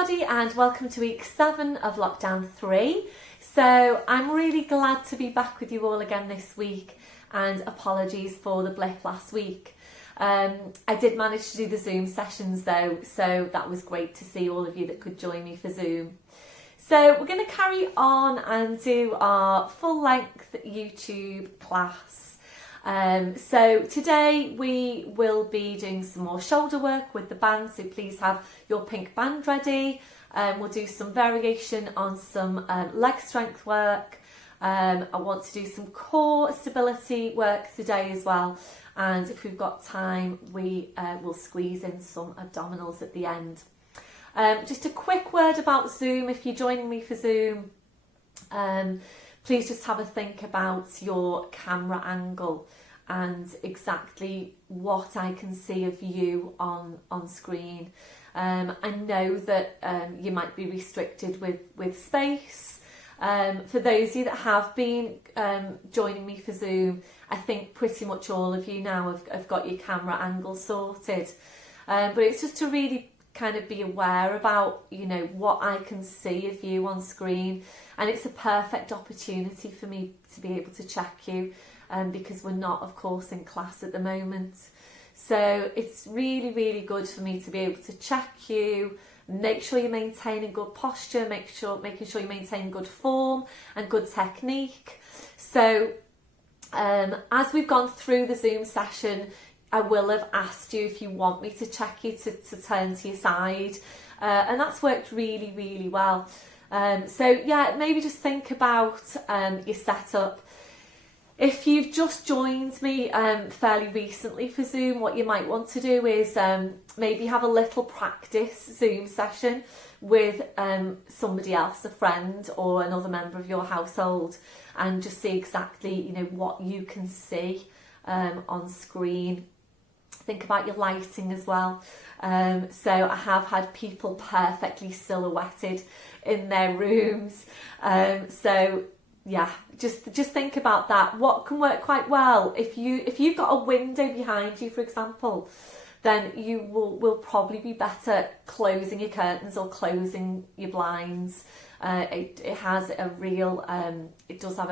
everybody and welcome to week 7 of lockdown 3. So I'm really glad to be back with you all again this week, and apologies for the blip last week. I did manage to do the Zoom sessions though, so that was great to see all of you that could join me for Zoom. So we're going to carry on and do our full length YouTube class. So today we will be doing some more shoulder work with the band, so please have your pink band ready. We'll do some variation on some leg strength work. I want to do some core stability work today as well, and if we've got time we will squeeze in some abdominals at the end. Just a quick word about Zoom. If you're joining me for Zoom, please just have a think about your camera angle and exactly what I can see of you on screen. I know that you might be restricted with space. For those of you that have been joining me for Zoom, I think pretty much all of you now have got your camera angle sorted. But it's just to really kind of be aware about, you know, what I can see of you on screen, and it's a perfect opportunity for me to be able to check you, because we're not, of course, in class at the moment. So it's really, really good for me to be able to check you, make sure you're maintaining good posture, making sure you maintain good form and good technique. So as we've gone through the Zoom session, I will have asked you if you want me to check you to turn to your side, and that's worked really, really well. So yeah, maybe just think about your setup. If you've just joined me fairly recently for Zoom, what you might want to do is maybe have a little practice Zoom session with somebody else, a friend or another member of your household, and just see exactly, you know, what you can see on screen. Think about your lighting as well. So I have had people perfectly silhouetted in their rooms. So yeah, just think about that. What can work quite well, if you've got a window behind you, for example, then you will probably be better closing your curtains or closing your blinds. It has a real it does have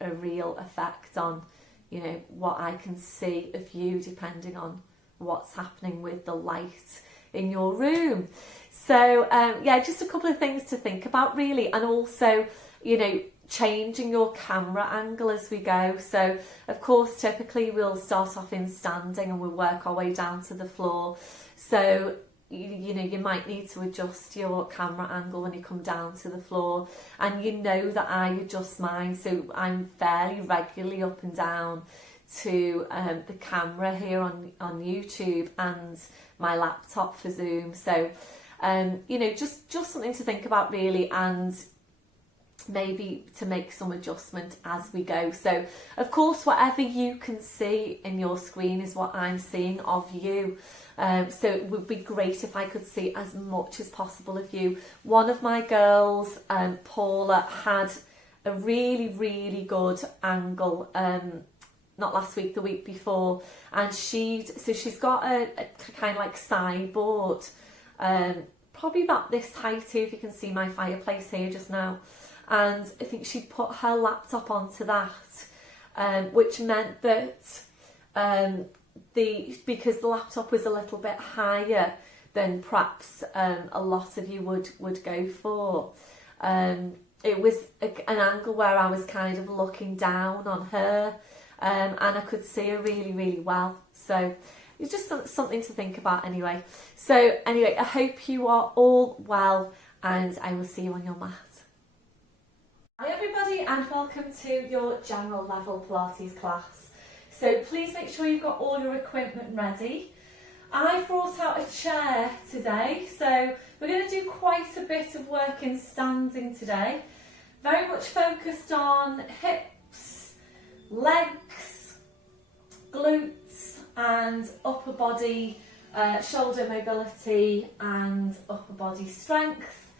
a real effect on, you know, what I can see of you, depending on what's happening with the light in your room. So yeah, just a couple of things to think about really, and also, you know, changing your camera angle as we go. So of course, typically we'll start off in standing and we'll work our way down to the floor. So you know, you might need to adjust your camera angle when you come down to the floor, and you know that I adjust mine, so I'm fairly regularly up and down to the camera here on YouTube and my laptop for Zoom. So you know, just something to think about really, and maybe to make some adjustment as we go. So of course, whatever you can see in your screen is what I'm seeing of you. So it would be great if I could see as much as possible of you. One of my girls, Paula, had a really, really good angle, not last week, the week before, and she's got a kind of like sideboard, probably about this height here, if you can see my fireplace here just now. And I think she put her laptop onto that, which meant that because the laptop was a little bit higher than perhaps a lot of you would go for, it was an angle where I was kind of looking down on her, and I could see her really, really well. So it's just something to think about anyway. So anyway, I hope you are all well, and I will see you on your mat. Hi everybody, and welcome to your general level Pilates class. So please make sure you've got all your equipment ready. I've brought out a chair today, so we're going to do quite a bit of work in standing today. Very much focused on hips, legs, glutes and upper body, shoulder mobility and upper body strength.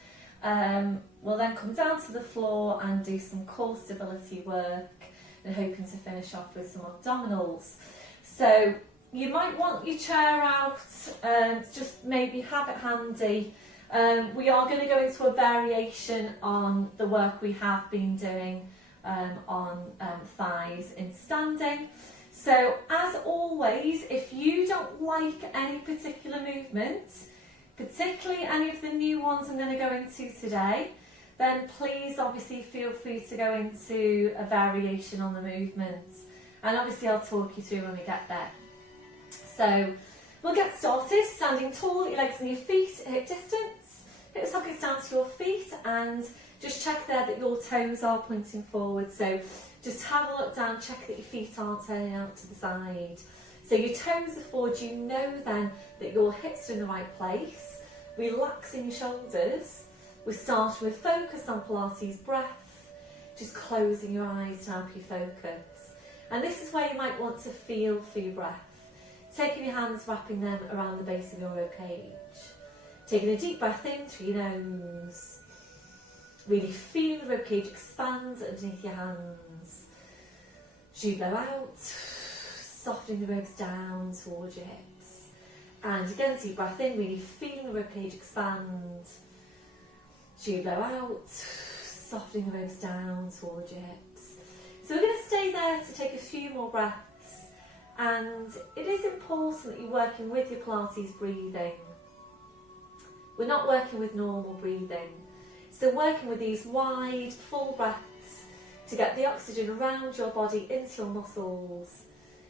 We'll then come down to the floor and do some core stability work, and hoping to finish off with some abdominals. So you might want your chair out, just maybe have it handy We are going to go into a variation on the work we have been doing on thighs in standing. So as always, if you don't like any particular movement, particularly any of the new ones I'm going to go into today, then please obviously feel free to go into a variation on the movement. And obviously I'll talk you through when we get there. So we'll get started, standing tall, your legs and your feet at hip distance. Hip sockets down to your feet, and just check there that your toes are pointing forward. So just have a look down, check that your feet aren't turning out to the side. So your toes are forward, you know then that your hips are in the right place. Relaxing your shoulders. We're starting with focus on Pilates breath, just closing your eyes to help you focus. And this is where you might want to feel for your breath. Taking your hands, wrapping them around the base of your ribcage. Taking a deep breath in through your nose. Really feeling the ribcage expand underneath your hands. As you blow out, softening the ribs down towards your hips. And again, deep breath in, really feeling the ribcage expand. As you blow out, softening the ribs down towards your hips. So we're going to stay there to take a few more breaths. And it is important that you're working with your Pilates breathing. We're not working with normal breathing. So working with these wide, full breaths to get the oxygen around your body into your muscles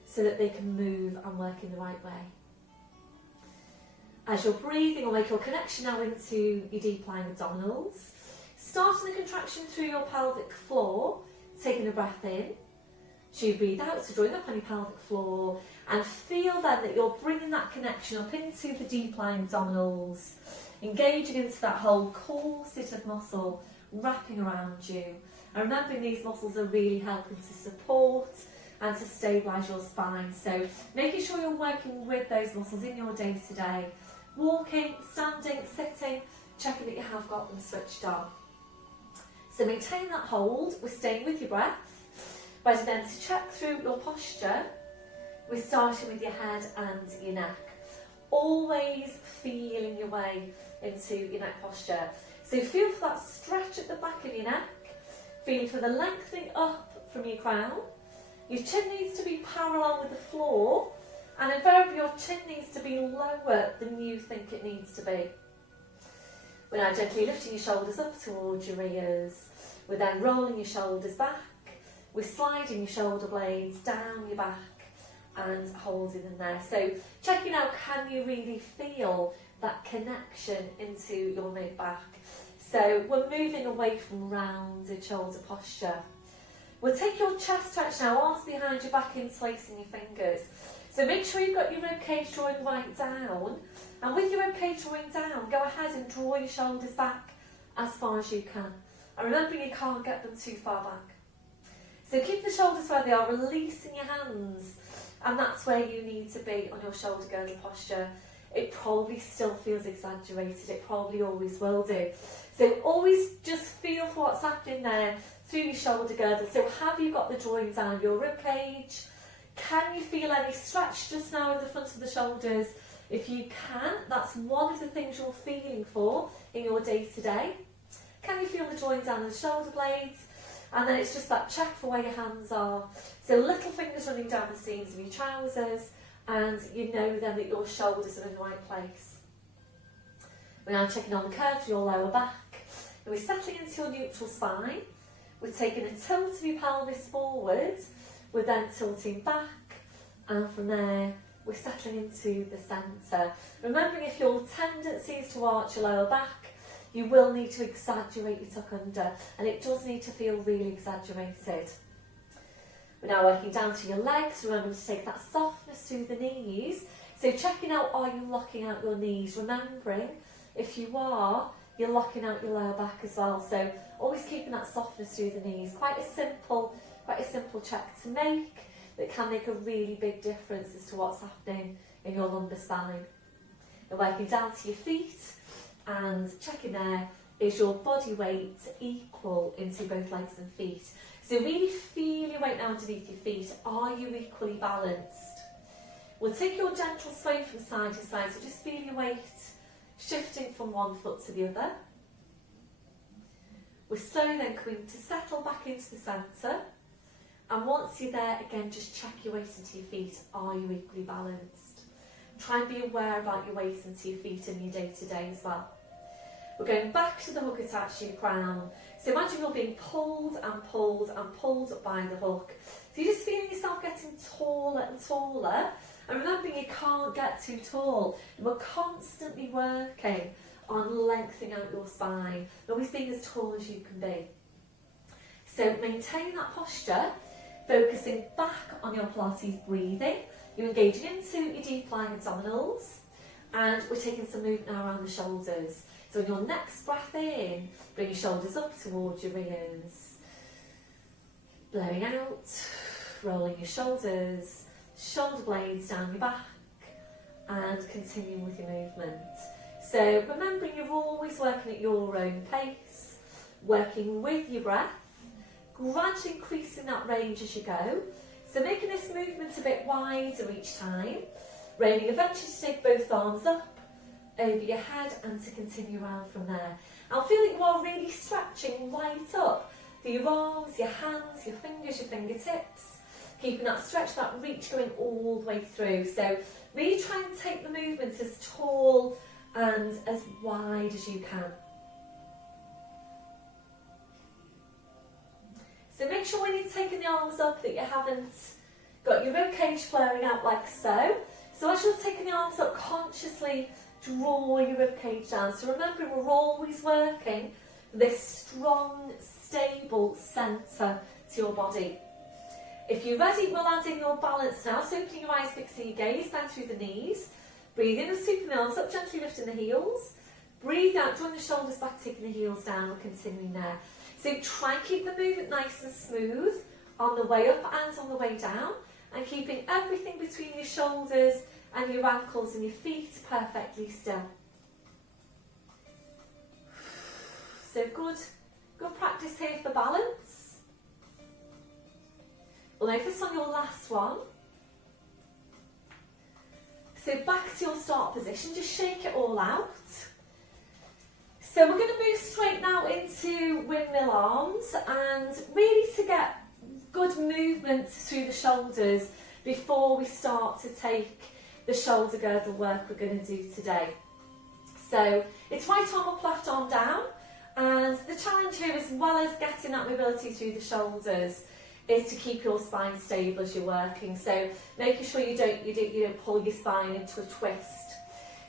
so that they can move and work in the right way. As you're breathing, we'll make your connection now into your deep lying abdominals. Starting the contraction through your pelvic floor, taking a breath in. So you breathe out, so drawing up on your pelvic floor, and feel then that you're bringing that connection up into the deep lying abdominals, engaging into that whole corset muscle wrapping around you. And remembering these muscles are really helping to support and to stabilise your spine. So making sure you're working with those muscles in your day to day. Walking, standing, sitting, checking that you have got them switched on. So maintain that hold, we're staying with your breath. Ready then to check through your posture. We're starting with your head and your neck. Always feeling your way into your neck posture. So feel for that stretch at the back of your neck. Feeling for the lengthening up from your crown. Your chin needs to be parallel with the floor. And invariably your chin needs to be lower than you think it needs to be. We're now gently lifting your shoulders up towards your ears. We're then rolling your shoulders back. We're sliding your shoulder blades down your back and holding them there. So checking out, can you really feel that connection into your mid-back? So we're moving away from rounded shoulder posture. We'll take your chest touch now, arms behind your back, interlacing your fingers. So make sure you've got your ribcage drawing right down. And with your ribcage drawing down, go ahead and draw your shoulders back as far as you can. And remember, you can't get them too far back. So keep the shoulders where they are, releasing your hands. And that's where you need to be on your shoulder girdle posture. It probably still feels exaggerated. It probably always will do. So always just feel for what's happening there through your shoulder girdle. So have you got the drawing down your ribcage? Can you feel any stretch just now in the front of the shoulders? If you can, that's one of the things you're feeling for in your day to day. Can you feel the drawing down of the shoulder blades? And then it's just that check for where your hands are. So little fingers running down the seams of your trousers, and you know then that your shoulders are in the right place. We're now checking on the curve of your lower back. And we're settling into your neutral spine. We're taking a tilt of your pelvis forward. We're then tilting back, and from there we're settling into the centre. Remembering if your tendency is to arch your lower back, you will need to exaggerate your tuck under, and it does need to feel really exaggerated. We're now working down to your legs, remembering to take that softness through the knees. So checking out, are you locking out your knees? Remembering, if you are, you're locking out your lower back as well. So always keeping that softness through the knees. Quite a simple check to make that can make a really big difference as to what's happening in your lumbar spine. You're working down to your feet and checking there, is your body weight equal into both legs and feet? So really feel your weight now underneath your feet. Are you equally balanced? We'll take your gentle sway from side to side, so just feel your weight shifting from one foot to the other. We're slowly then coming to settle back into the centre. And once you're there, again, just check your weight into your feet. Are you equally balanced? Try and be aware about your weight into your feet in your day-to-day as well. We're going back to the hook attached to your crown. So imagine you're being pulled and pulled and pulled up by the hook. So you're just feeling yourself getting taller and taller. And remembering you can't get too tall. And we're constantly working on lengthening out your spine. Always being as tall as you can be. So maintain that posture, focusing back on your Pilates breathing. You're engaging into your deep lying abdominals. And we're taking some movement now around the shoulders. So on your next breath in, bring your shoulders up towards your ears. Blowing out, rolling your shoulders, shoulder blades down your back, and continuing with your movement. So remembering you're always working at your own pace, working with your breath, gradually increasing that range as you go. So making this movement a bit wider each time, raining eventually to take both arms up, over your head, and to continue around from there. I'll feel that you are really stretching right up through your arms, your hands, your fingers, your fingertips, keeping that stretch, that reach going all the way through. So really try and take the movement as tall and as wide as you can. So make sure when you're taking the arms up that you haven't got your ribcage flaring out like so. So as you're taking the arms up, consciously draw your ribcage down. So remember, we're always working this strong, stable centre to your body. If you're ready, we'll add in your balance now. So opening your eyes, fixing your gaze down through the knees. Breathe in and sweeping the arms up, gently lifting the heels. Breathe out, drawing the shoulders back, taking the heels down. We're continuing there. So try and keep the movement nice and smooth on the way up and on the way down. And keeping everything between your shoulders and your ankles and your feet perfectly still. So good practice here for balance. We'll focus on your last one. So back to your start position, just shake it all out. So we're going to move straight now into windmill arms, and really to get good movement through the shoulders before we start to take the shoulder girdle work we're going to do today. So it's right arm up, left arm down, and the challenge here, as well as getting that mobility through the shoulders, is to keep your spine stable as you're working. So making sure you don't pull your spine into a twist.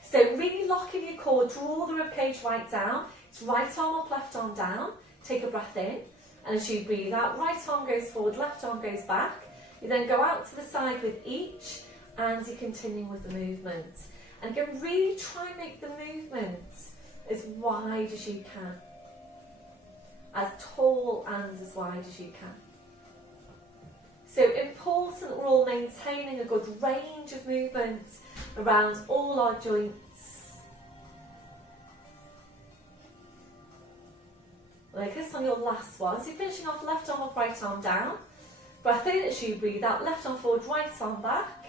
So really lock in your core, draw the ribcage right down. It's right arm up, left arm down. Take a breath in, and as you breathe out, right arm goes forward, left arm goes back. You then go out to the side with each, and you're continuing with the movement. And again, really try and make the movement as wide as you can. As tall and as wide as you can. So important that we're all maintaining a good range of movement around all our joints. Like this on your last one. So you're finishing off, left arm up, right arm down. Breath in as you breathe out, left arm forward, right arm back.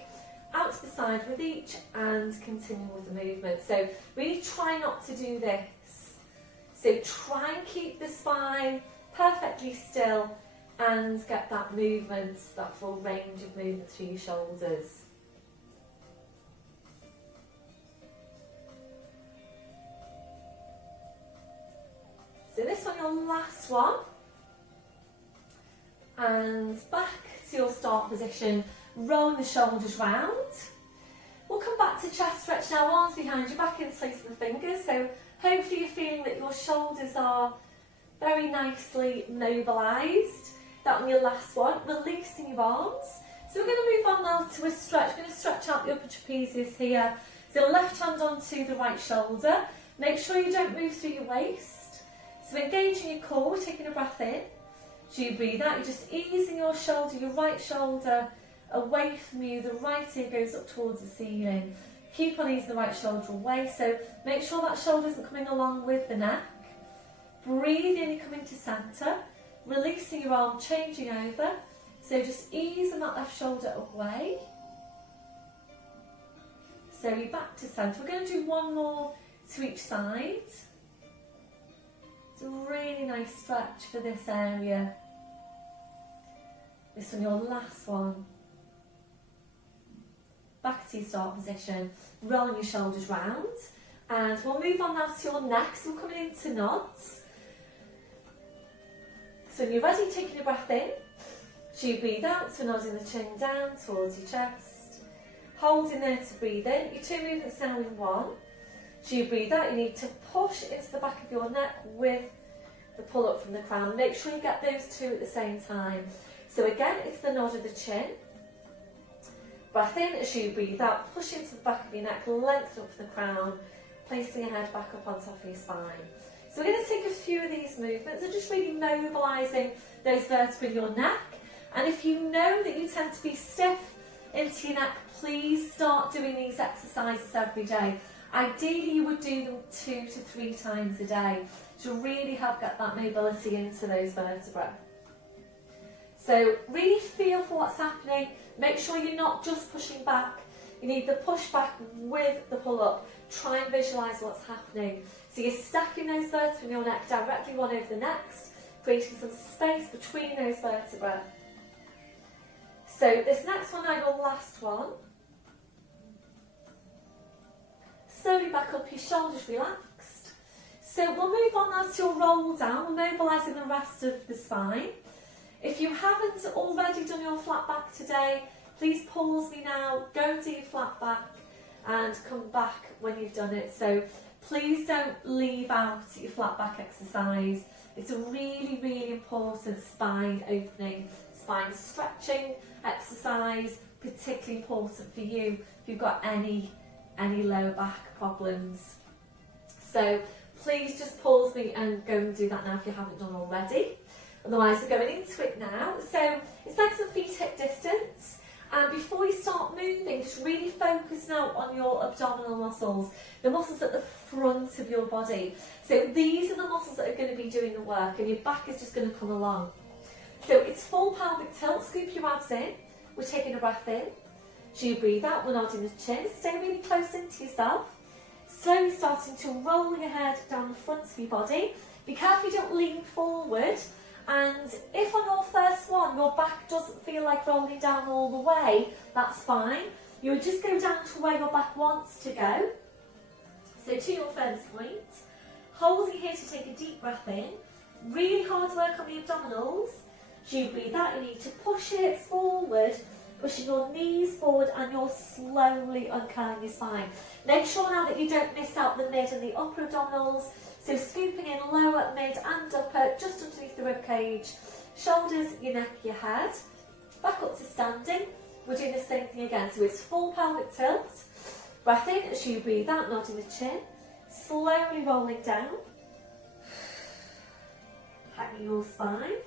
Out to the side with each, and continue with the movement. So really try not to do this. So try and keep the spine perfectly still and get that movement, that full range of movement through your shoulders. So this one, your last one. And back to your start position, rolling the shoulders round. We'll come back to chest stretch now, arms behind your back, interlacing the fingers. So hopefully you're feeling that your shoulders are very nicely mobilised. That on your last one, releasing your arms. So we're going to move on now to a stretch. We're going to stretch out the upper trapezius here. So left hand onto the right shoulder. Make sure you don't move through your waist. So engaging your core, we're taking a breath in. As you breathe out, you're just easing your shoulder, your right shoulder away from you. The right ear goes up towards the ceiling. Keep on easing the right shoulder away. So make sure that shoulder isn't coming along with the neck. Breathe in, you're coming to centre. Releasing your arm, changing over. So just easing that left shoulder away. So you're back to centre. We're going to do one more to each side. It's a really nice stretch for this area. This one, your last one. Back to your start position, rolling your shoulders round. And we'll move on now to your neck, so we're coming into nods. So when you're ready, taking a breath in. So you breathe out, so nodding the chin down towards your chest. Holding there to breathe in. Your two movements now in one. So you breathe out, you need to push into the back of your neck with the pull up from the crown. Make sure you get those two at the same time. So again, it's the nod of the chin. Breath in as you breathe out, push into the back of your neck, lengthen up from the crown, placing your head back up on top of your spine. So we're going to take a few of these movements and just really mobilising those vertebrae in your neck. And if you know that you tend to be stiff into your neck, please start doing these exercises every day. Ideally, you would do them 2 to 3 times a day to really help get that mobility into those vertebrae. So really feel for what's happening. Make sure you're not just pushing back. You need the push back with the pull up. Try and visualise what's happening. So you're stacking those vertebrae in your neck directly one over the next, creating some space between those vertebrae. So this next one, now your last one. Slowly back up, your shoulders relaxed. So we'll move on now to your roll down. We're mobilising the rest of the spine. If you haven't already done your flat back today, please pause me now, go and do your flat back and come back when you've done it. So please don't leave out your flat back exercise. It's a really, really important spine opening, spine stretching exercise, particularly important for you if you've got any lower back problems. So please just pause me and go and do that now if you haven't done already. Otherwise, we're going into it now. So it's legs and feet hip distance. And before you start moving, just really focus now on your abdominal muscles, the muscles at the front of your body. So these are the muscles that are going to be doing the work, and your back is just going to come along. So it's full pelvic tilt, scoop your abs in. We're taking a breath in. So you breathe out, we're nodding the chin. Stay really close into yourself. Slowly starting to roll your head down the front of your body. Be careful you don't lean forward. And if on your first one your back doesn't feel like rolling down all the way, that's fine. You would just go down to where your back wants to go. So to your furthest point, holding here to take a deep breath in. Really hard work on the abdominals. As you breathe out, you need to push it forward, pushing your knees forward, and you're slowly uncurling your spine. Make sure now that you don't miss out the mid and the upper abdominals. So scooping in lower, mid and upper, just underneath the rib cage. Shoulders, your neck, your head. Back up to standing. We're doing the same thing again. So it's full pelvic tilt. Breath in as you breathe out, nodding the chin. Slowly rolling down. Hanging your spine.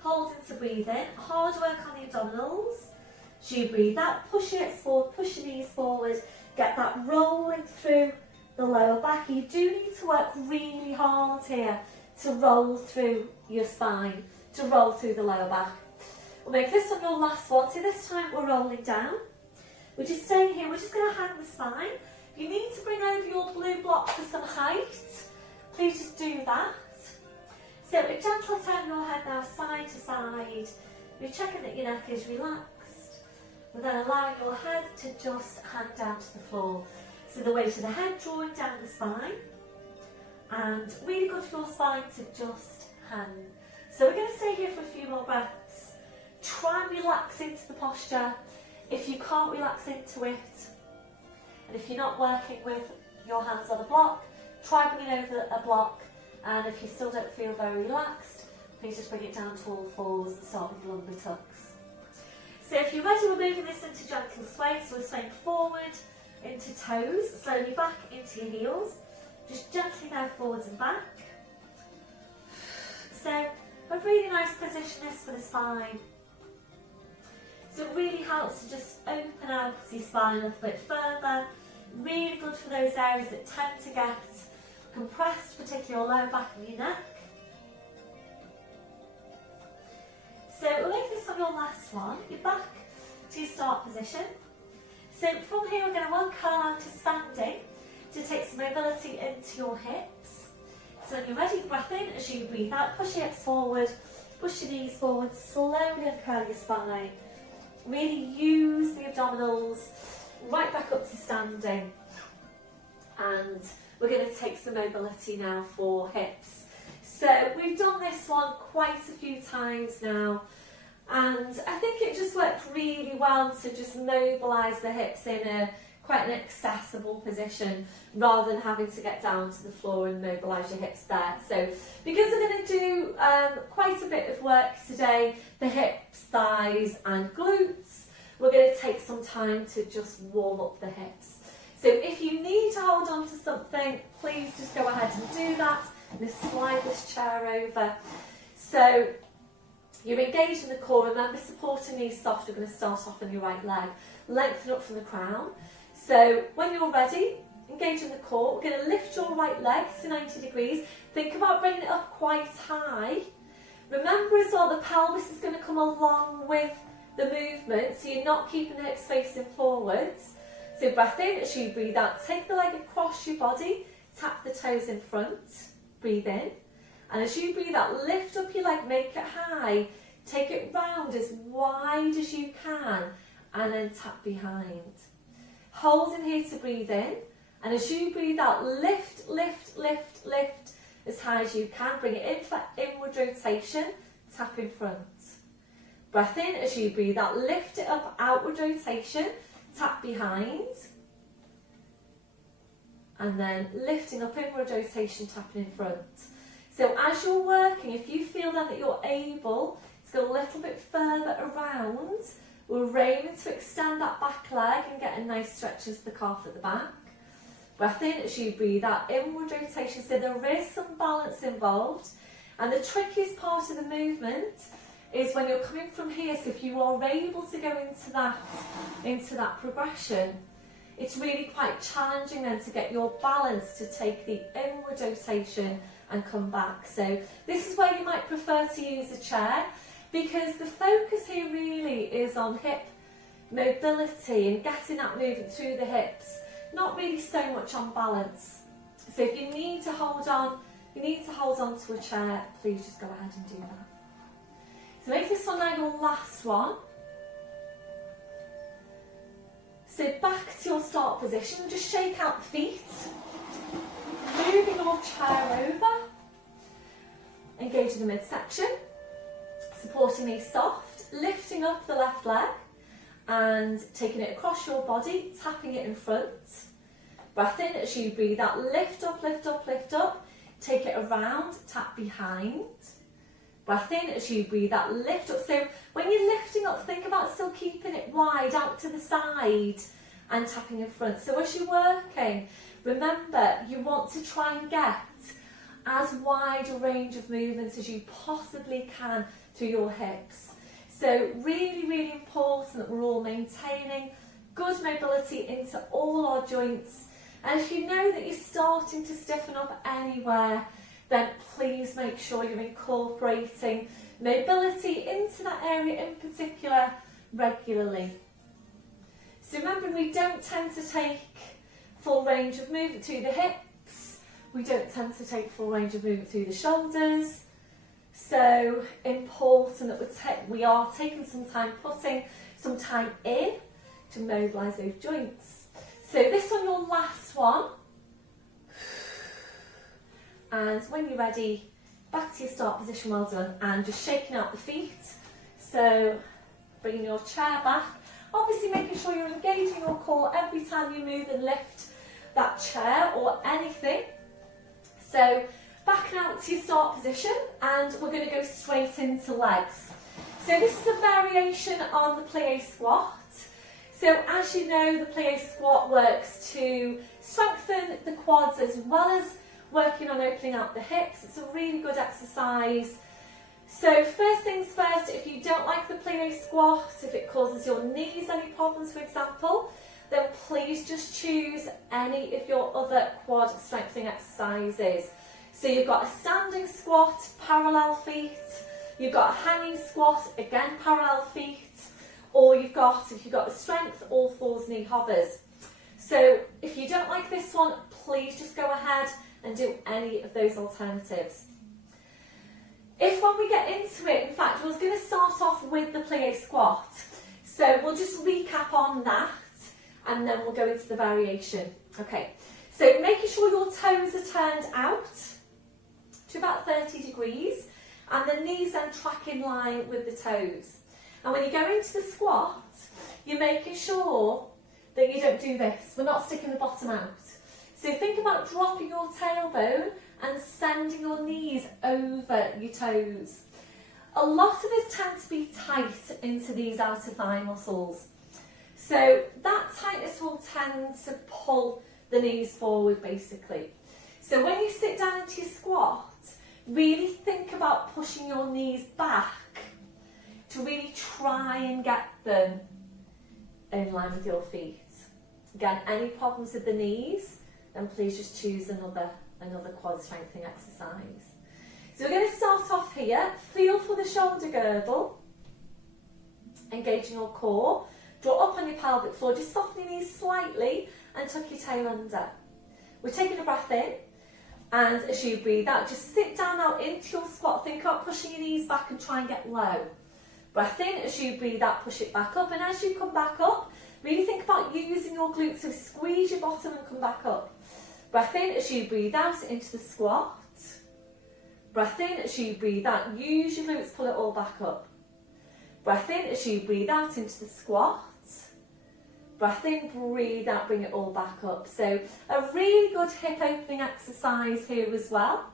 Holding to breathe in. Hard work on the abdominals. As you breathe out, push your hips forward, push your knees forward. Get that rolling through the lower back. You do need to work really hard here to roll through your spine, to roll through the lower back. We'll make this one your last one. So this time we're rolling down. We're just staying here. We're just going to hang the spine. If you need to bring over your blue block for some height, please just do that. So a gentle turn your head now side to side. You're checking that your neck is relaxed. We're then allowing your head to just hang down to the floor. So the weight of the head drawing down the spine, and really good for your spine to just hang. So we're going to stay here for a few more breaths. Try and relax into the posture. If you can't relax into it, and if you're not working with your hands on a block, try bringing over a block. And if you still don't feel very relaxed, please just bring it down to all fours and start with lumbar tucks. So if you're ready, we're moving this into gentle sway. So we're swaying forward into toes, slowly back into your heels. Just gently now forwards and back. So a really nice position this for the spine. So it really helps to just open out your spine a little bit further. Really good for those areas that tend to get compressed, particularly your lower back and your neck. So we'll make this on your last one. You're back to your start position. So from here we're going to one curl out to standing. to take some mobility into your hips. So when you're ready, breath in as you breathe out, push your hips forward, push your knees forward, slowly uncurl your spine. Really use the abdominals right back up to standing. And we're going to take some mobility now for hips. So we've done this one quite a few times now, and I think it just worked really well to just mobilise the hips in a quite an accessible position rather than having to get down to the floor and mobilise your hips there. So because we're going to do quite a bit of work today, the hips, thighs and glutes, we're going to take some time to just warm up the hips. So if you need to hold on to something, please just go ahead and do that. Just slide this chair over. So you're engaging the core. Remember, supporting knees soft. We're going to start off on your right leg. Lengthen up from the crown. So when you're ready, engaging the core, we're going to lift your right leg to 90 degrees. Think about bringing it up quite high. Remember as well, the pelvis is going to come along with the movement, so you're not keeping the hips facing forwards. So breath in as you breathe out. Take the leg across your body. Tap the toes in front. Breathe in. And as you breathe out, lift up your leg, make it high. Take it round as wide as you can. And then tap behind. Hold in here to breathe in. And as you breathe out, lift, lift, lift, lift as high as you can. Bring it in for inward rotation. Tap in front. Breath in as you breathe out. Lift it up, outward rotation. Tap behind. And then lifting up, inward rotation, tapping in front. So as you're working, if you feel then that you're able to go a little bit further around, we're aiming to extend that back leg and get a nice stretch of the calf at the back. Breath in as you breathe out, inward rotation. So there is some balance involved. And the trickiest part of the movement is when you're coming from here. So if you are able to go into that progression, it's really quite challenging then to get your balance to take the inward rotation and come back. So this is where you might prefer to use a chair, because the focus here really is on hip mobility and getting that movement through the hips, not really so much on balance. So if you need to hold on to a chair, please just go ahead and do that. So make this one now your last one. So back to your start position, just shake out the feet, moving your chair over, engaging the midsection, supporting knees soft, lifting up the left leg and taking it across your body, tapping it in front. Breath in as you breathe out, lift up, lift up, lift up, take it around, tap behind. Breath in as you breathe out, lift up. So when you're lifting up, think about still keeping it wide out to the side and tapping in front. So as you're working, remember you want to try and get as wide a range of movements as you possibly can through your hips. So really, really important that we're all maintaining good mobility into all our joints. And if you know that you're starting to stiffen up anywhere, then please make sure you're incorporating mobility into that area in particular regularly. So remember, we don't tend to take full range of movement through the hips. We don't tend to take full range of movement through the shoulders. So important that we are taking some time, putting some time in to mobilise those joints. So this one, your last one. And when you're ready, back to your start position, well done, and just shaking out the feet. So bringing your chair back, obviously making sure you're engaging your core every time you move and lift that chair or anything. So back now to your start position, and we're going to go straight into legs. So this is a variation on the plie squat. So as you know, the plie squat works to strengthen the quads as well as working on opening out the hips. It's a really good exercise. So first things first, if you don't like the plie squat, if it causes your knees any problems, for example, then please just choose any of your other quad strengthening exercises. So you've got a standing squat, parallel feet, you've got a hanging squat, again parallel feet, or if you've got the strength, all fours knee hovers. So if you don't like this one, please just go ahead and do any of those alternatives. If when we get into it, in fact, we're going to start off with the plie squat. So we'll just recap on that and then we'll go into the variation. Okay, so making sure your toes are turned out to about 30 degrees and the knees then track in line with the toes. And when you go into the squat, you're making sure that you don't do this. We're not sticking the bottom out. So think about dropping your tailbone and sending your knees over your toes. A lot of us tend to be tight into these outer thigh muscles. So that tightness will tend to pull the knees forward basically. So when you sit down into your squat, really think about pushing your knees back to really try and get them in line with your feet. Again, any problems with the knees, then please just choose another quad strengthening exercise. So we're going to start off here. Feel for the shoulder girdle, engaging your core. Draw up on your pelvic floor, just soften your knees slightly and tuck your tail under. We're taking a breath in, and as you breathe out, just sit down now into your squat. Think about pushing your knees back and try and get low. Breath in, as you breathe out, push it back up, and as you come back up, really think about using your glutes, so squeeze your bottom and come back up. Breath in as you breathe out into the squat. Breath in as you breathe out, use your glutes, pull it all back up. Breath in as you breathe out into the squat. Breath in, breathe out, bring it all back up. So a really good hip opening exercise here as well.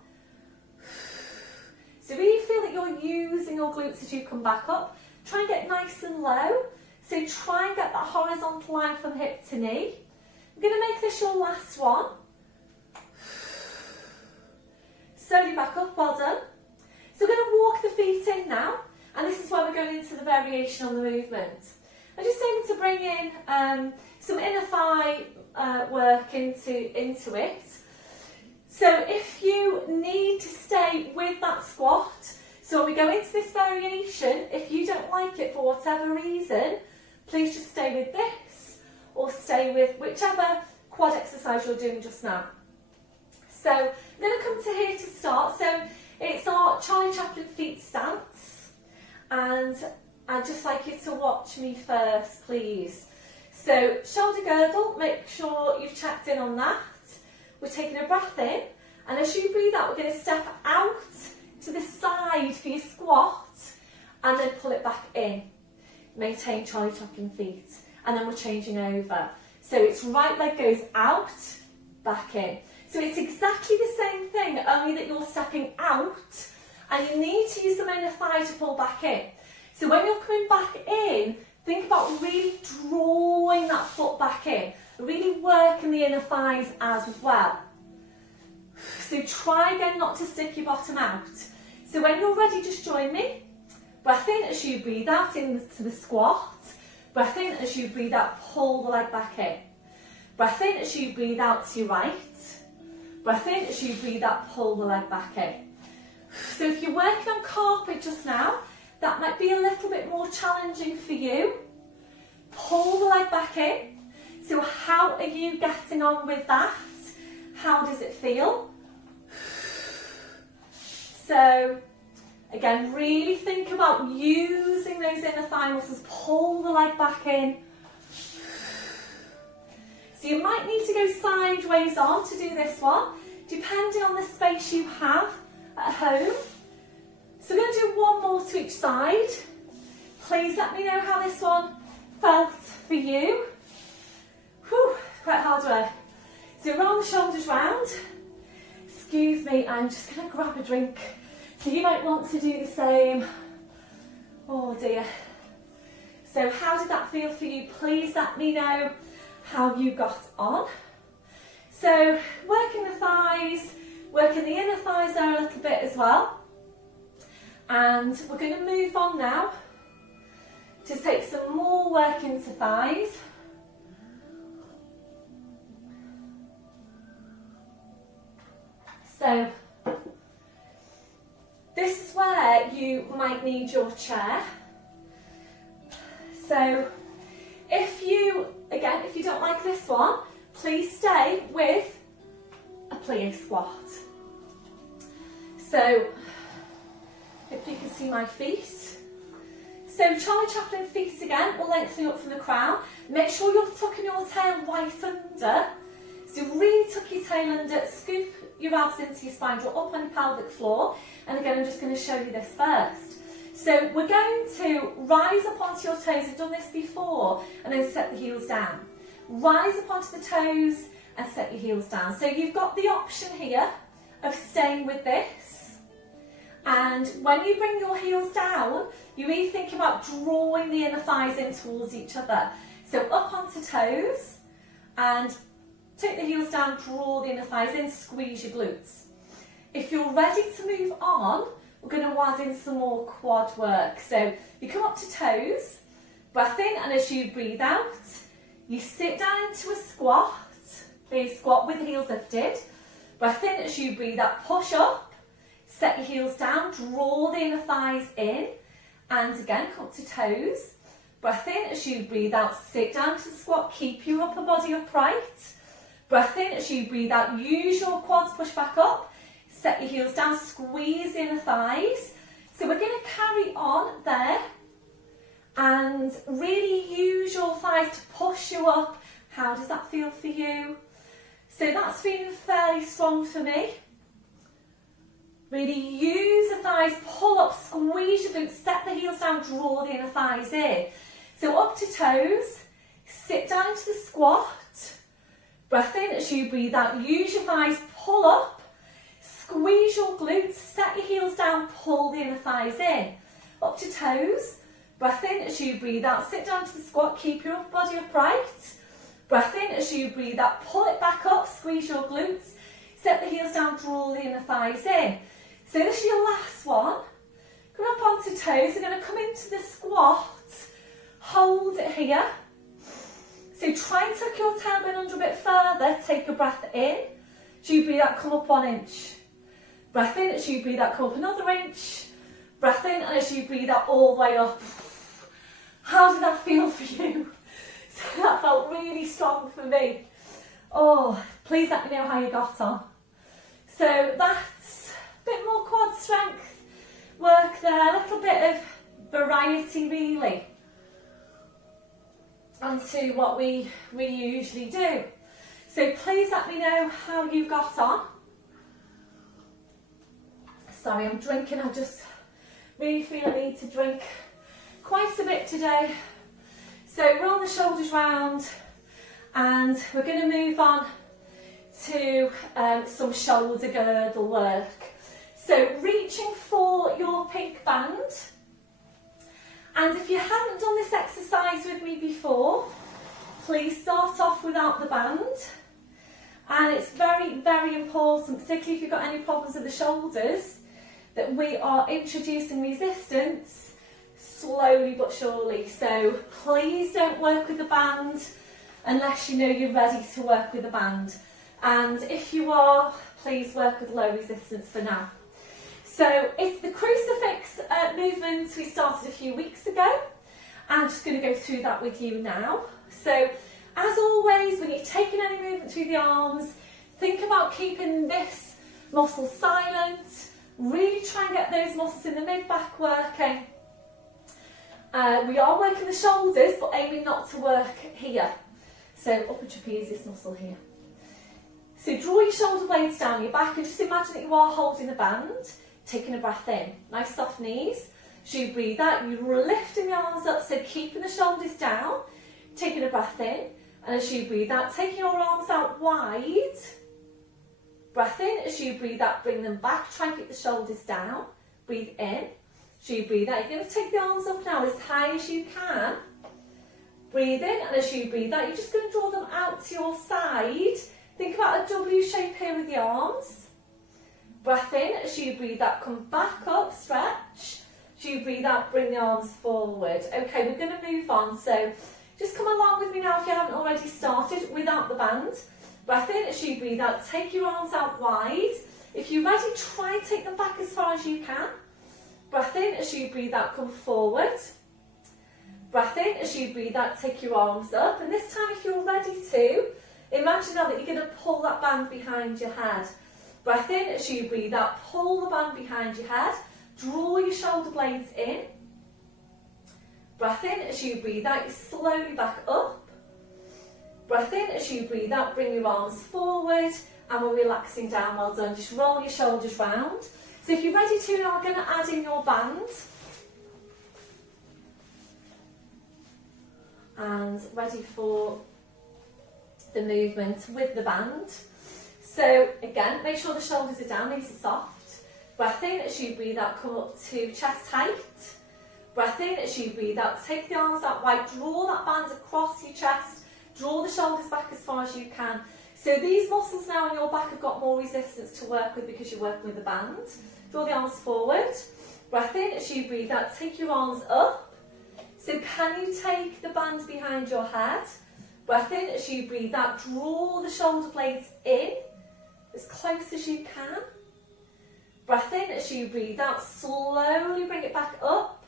So really feel that you're using your glutes as you come back up. Try and get nice and low. So try and get that horizontal line from hip to knee. I'm going to make this your last one. Slowly back up, well done. So we're going to walk the feet in now, and this is where we're going into the variation on the movement. I'm just aiming to bring in some inner thigh work into it. So if you need to stay with that squat, so when we go into this variation, if you don't like it for whatever reason, please just stay with this or stay with whichever quad exercise you're doing just now. So I'm going to come to here to start. So it's our Charlie Chaplin feet stance, and I'd just like you to watch me first, please. So shoulder girdle, make sure you've checked in on that. We're taking a breath in, and as you breathe out, we're going to step out to the side for your squat, and then pull it back in. Maintain Charlie Chaplin feet, and then we're changing over. So it's right leg goes out, back in. So it's exactly the same thing, only that you're stepping out, and you need to use the inner thigh to pull back in. So when you're coming back in, think about really drawing that foot back in, really working the inner thighs as well. So try again not to stick your bottom out. So when you're ready, just join me. Breath in as you breathe out into the squat. Breath in as you breathe out, pull the leg back in. Breath in as you breathe out to your right. Breath in as you breathe out, pull the leg back in. So if you're working on carpet just now, that might be a little bit more challenging for you. Pull the leg back in. So how are you getting on with that? How does it feel? So again, really think about using those inner thigh muscles. Pull the leg back in. So you might need to go sideways on to do this one, depending on the space you have at home. So we're going to do one more to each side. Please let me know how this one felt for you. Whew, quite hard work. So roll the shoulders round. Excuse me, I'm just going to grab a drink. So you might want to do the same. Oh dear. So how did that feel for you? Please let me know how you got on. So working the thighs, working the inner thighs there a little bit as well. And we're going to move on now to take some more work into thighs. So this is where you might need your chair. So if you don't like this one, please stay with plie squat. So, hopefully you can see my feet. So Charlie Chaplin feet again, we're lengthening up from the crown. Make sure you're tucking your tail right under. So really tuck your tail under, scoop your abs into your spine, draw up on your pelvic floor. And again, I'm just going to show you this first. So we're going to rise up onto your toes, I've done this before, and then set the heels down. Rise up onto the toes and set your heels down. So you've got the option here of staying with this. And when you bring your heels down, you really think about drawing the inner thighs in towards each other. So up onto toes and take the heels down, draw the inner thighs in, squeeze your glutes. If you're ready to move on, we're going to add in some more quad work. So you come up to toes, breath in, and as you breathe out, you sit down into a squat. Please squat with the heels lifted. Breath in as you breathe out, push up, set your heels down, draw the inner thighs in, and again come up to toes. Breath in as you breathe out, sit down to the squat, keep your upper body upright. Breath in as you breathe out, use your quads, push back up. Set your heels down, squeeze the inner thighs. So we're going to carry on there and really use your thighs to push you up. How does that feel for you? So that's feeling fairly strong for me. Really use the thighs, pull up, squeeze your glutes, set the heels down, draw the inner thighs in. So up to toes, sit down into the squat. Breath in as you breathe out, use your thighs, pull up. Squeeze your glutes, set your heels down, pull the inner thighs in. Up to toes, breath in as you breathe out, sit down to the squat, keep your upper body upright. Breath in as you breathe out, pull it back up, squeeze your glutes, set the heels down, draw the inner thighs in. So this is your last one. Come up onto toes, you're going to come into the squat, hold it here. So try and tuck your tailbone under a bit further, take a breath in. As you breathe out, come up 1 inch. Breath in, as you breathe out, come up another inch. Breath in, and as you breathe out, all the way up. How did that feel for you? So that felt really strong for me. Oh, please let me know how you got on. So that's a bit more quad strength work there, a little bit of variety really, onto what we usually do. So please let me know how you got on. Sorry, I'm drinking, I just really feel I need to drink quite a bit today. So roll the shoulders round and we're going to move on to some shoulder girdle work. So reaching for your pink band, and if you haven't done this exercise with me before, please start off without the band. And it's very, very important, particularly if you've got any problems with the shoulders, that we are introducing resistance slowly but surely. So please don't work with the band unless you know you're ready to work with the band. And if you are, please work with low resistance for now. So it's the crucifix movement we started a few weeks ago. I'm just going to go through that with you now. So as always, when you're taking any movement through the arms, think about keeping this muscle silent. Really try and get those muscles in the mid-back working. We are working the shoulders, but aiming not to work here. So upper trapezius muscle here. So draw your shoulder blades down your back and just imagine that you are holding the band, taking a breath in. Nice soft knees. As you breathe out, you're lifting the arms up, so keeping the shoulders down, taking a breath in. And as you breathe out, taking your arms out wide. Breath in, as you breathe out, bring them back, try and keep the shoulders down. Breathe in, as you breathe out, you're going to take the arms up now as high as you can. Breathe in, and as you breathe out, you're just going to draw them out to your side. Think about a W shape here with the arms. Breath in, as you breathe out, come back up, stretch. As you breathe out, bring the arms forward. Okay, we're going to move on, so just come along with me now if you haven't already started without the band. Breath in, as you breathe out, take your arms out wide. If you're ready, try and take them back as far as you can. Breath in, as you breathe out, come forward. Breath in, as you breathe out, take your arms up. And this time, if you're ready to, imagine now that you're going to pull that band behind your head. Breath in as you breathe out, pull the band behind your head, draw your shoulder blades in. Breath in as you breathe out, you slowly back up. Breath in as you breathe out, bring your arms forward, and we're relaxing down. Well done. Just roll your shoulders round. So if you're ready to, now we're going to add in your band. And ready for the movement with the band. So again, make sure the shoulders are down, these are soft. Breath in as you breathe out, come up to chest height. Breath in as you breathe out, take the arms out wide, draw that band across your chest, draw the shoulders back as far as you can. So these muscles now in your back have got more resistance to work with because you're working with the band. Draw the arms forward. Breath in as you breathe out, take your arms up. So can you take the band behind your head? Breath in as you breathe out, draw the shoulder blades in as close as you can. Breath in as you breathe out, slowly bring it back up.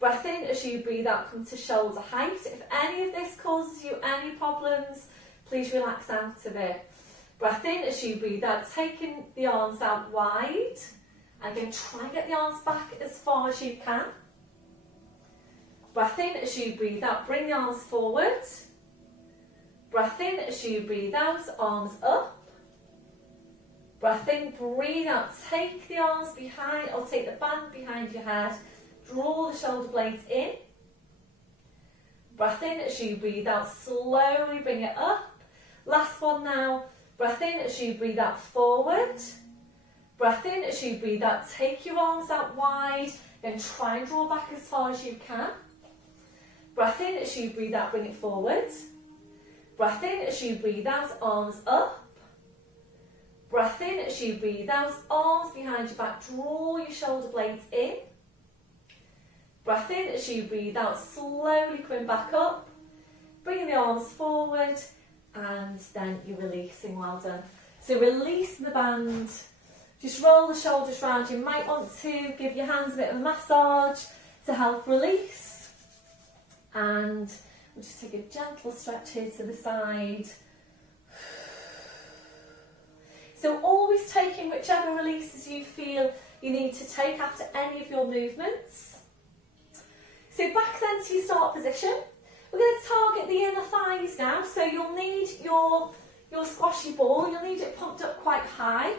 Breath in as you breathe out, come to shoulder height. If any of this causes you any problems, please relax out of it. Breath in as you breathe out, taking the arms out wide. Again, try and get the arms back as far as you can. Breath in as you breathe out, bring the arms forward. Breath in as you breathe out, arms up. Breath in, breathe out, take the arms behind, or take the band behind your head. Draw the shoulder blades in. Breath in as you breathe out, slowly bring it up. Last one now. Breath in as you breathe out, forward. Breath in as you breathe out, take your arms out wide, then try and draw back as far as you can. Breath in as you breathe out, bring it forward. Breath in as you breathe out, arms up. Breath in as you breathe out, arms behind your back, draw your shoulder blades in. Breath in as you breathe out, slowly coming back up. Bringing the arms forward, and then you're releasing. Well done. So release the band. Just roll the shoulders round. You might want to give your hands a bit of a massage to help release. And we'll just take a gentle stretch here to the side. So always taking whichever releases you feel you need to take after any of your movements. So back then to your start position. We're going to target the inner thighs now. So you'll need your squashy ball, you'll need it pumped up quite high.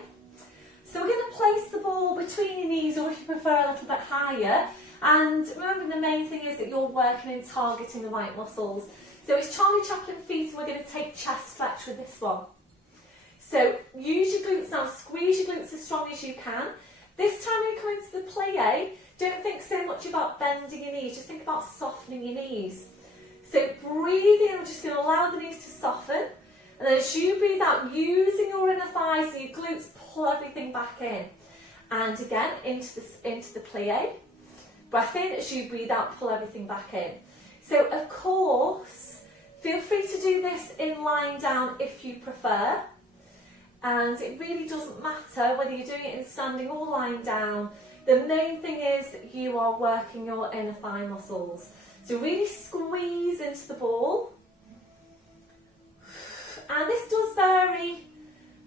So we're going to place the ball between your knees, or if you prefer a little bit higher. And remember, the main thing is that you're working and targeting the right muscles. So it's Charlie Chaplin feet, and we're going to take chest stretch with this one. So use your glutes now, squeeze your glutes as strong as you can. This time when you come into the plie, don't think so much about bending your knees, just think about softening your knees. So breathe in, we're just going to allow the knees to soften. And then as you breathe out, using your inner thighs and your glutes, pull everything back in. And again, into the plie. Breath in, as you breathe out, pull everything back in. So of course, feel free to do this in lying down if you prefer. And it really doesn't matter whether you're doing it in standing or lying down. The main thing is that you are working your inner thigh muscles. So really squeeze into the ball. And this does vary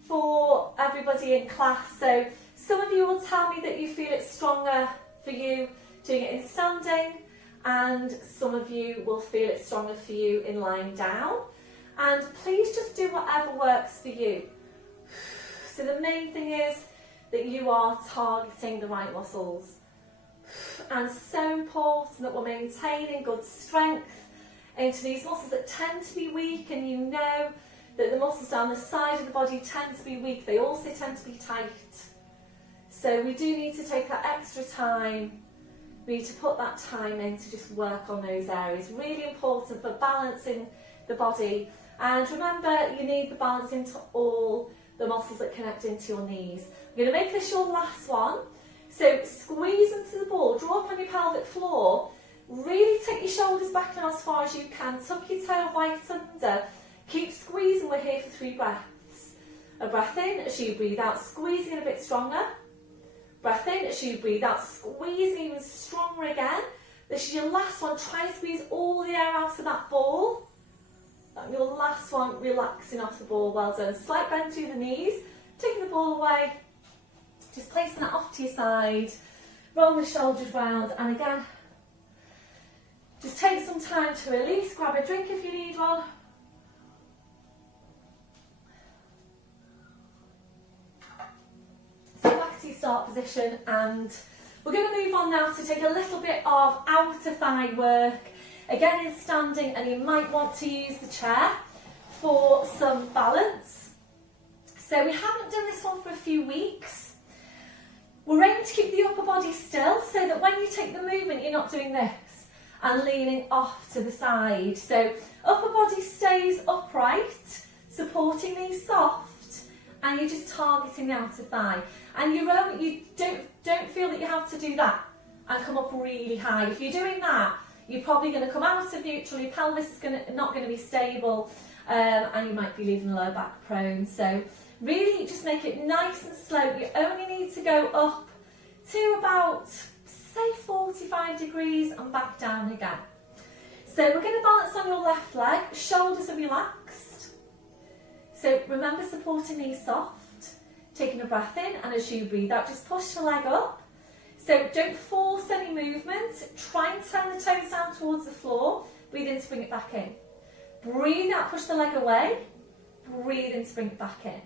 for everybody in class. So some of you will tell me that you feel it's stronger for you doing it in standing, and some of you will feel it's stronger for you in lying down. And please just do whatever works for you. So the main thing is that you are targeting the right muscles. And so important that we're maintaining good strength into these muscles that tend to be weak, and you know that the muscles down the side of the body tend to be weak. They also tend to be tight. So we do need to take that extra time. We need to put that time in to just work on those areas. Really important for balancing the body. And remember, you need the balance into all the muscles that connect into your knees. We're going to make this your last one. So squeeze into the ball, draw up on your pelvic floor. Really take your shoulders back now as far as you can. Tuck your tail right under. Keep squeezing, we're here for 3 breaths. A breath in as you breathe out, squeezing in a bit stronger. Breath in as you breathe out, squeezing even stronger again. This is your last one. Try and squeeze all the air out of that ball. And your last one, relaxing off the ball. Well done. Slight bend through the knees. taking the ball away, just placing that off to your side, roll the shoulders round, and again, just take some time to release, grab a drink if you need one. So back to your start position, and we're going to move on now to take a little bit of outer thigh work, again in standing, and you might want to use the chair for some balance. So we haven't done this one for a few weeks. We're aiming to keep the upper body still so that when you take the movement you're not doing this and leaning off to the side. So upper body stays upright, supporting knees soft, and you're just targeting the outer thigh. And you don't feel that you have to do that and come up really high. If you're doing that, you're probably going to come out of neutral, your pelvis is not going to be stable, and you might be leaving the lower back prone. So really just make it nice and slow. You only need to go up to about, say, 45 degrees and back down again. So we're going to balance on your left leg, shoulders are relaxed. So remember, supporting knees soft, taking a breath in, and as you breathe out, just push the leg up. So don't force any movement, try and turn the toes down towards the floor, breathe in to bring it back in. Breathe out, push the leg away, breathe in to bring it back in.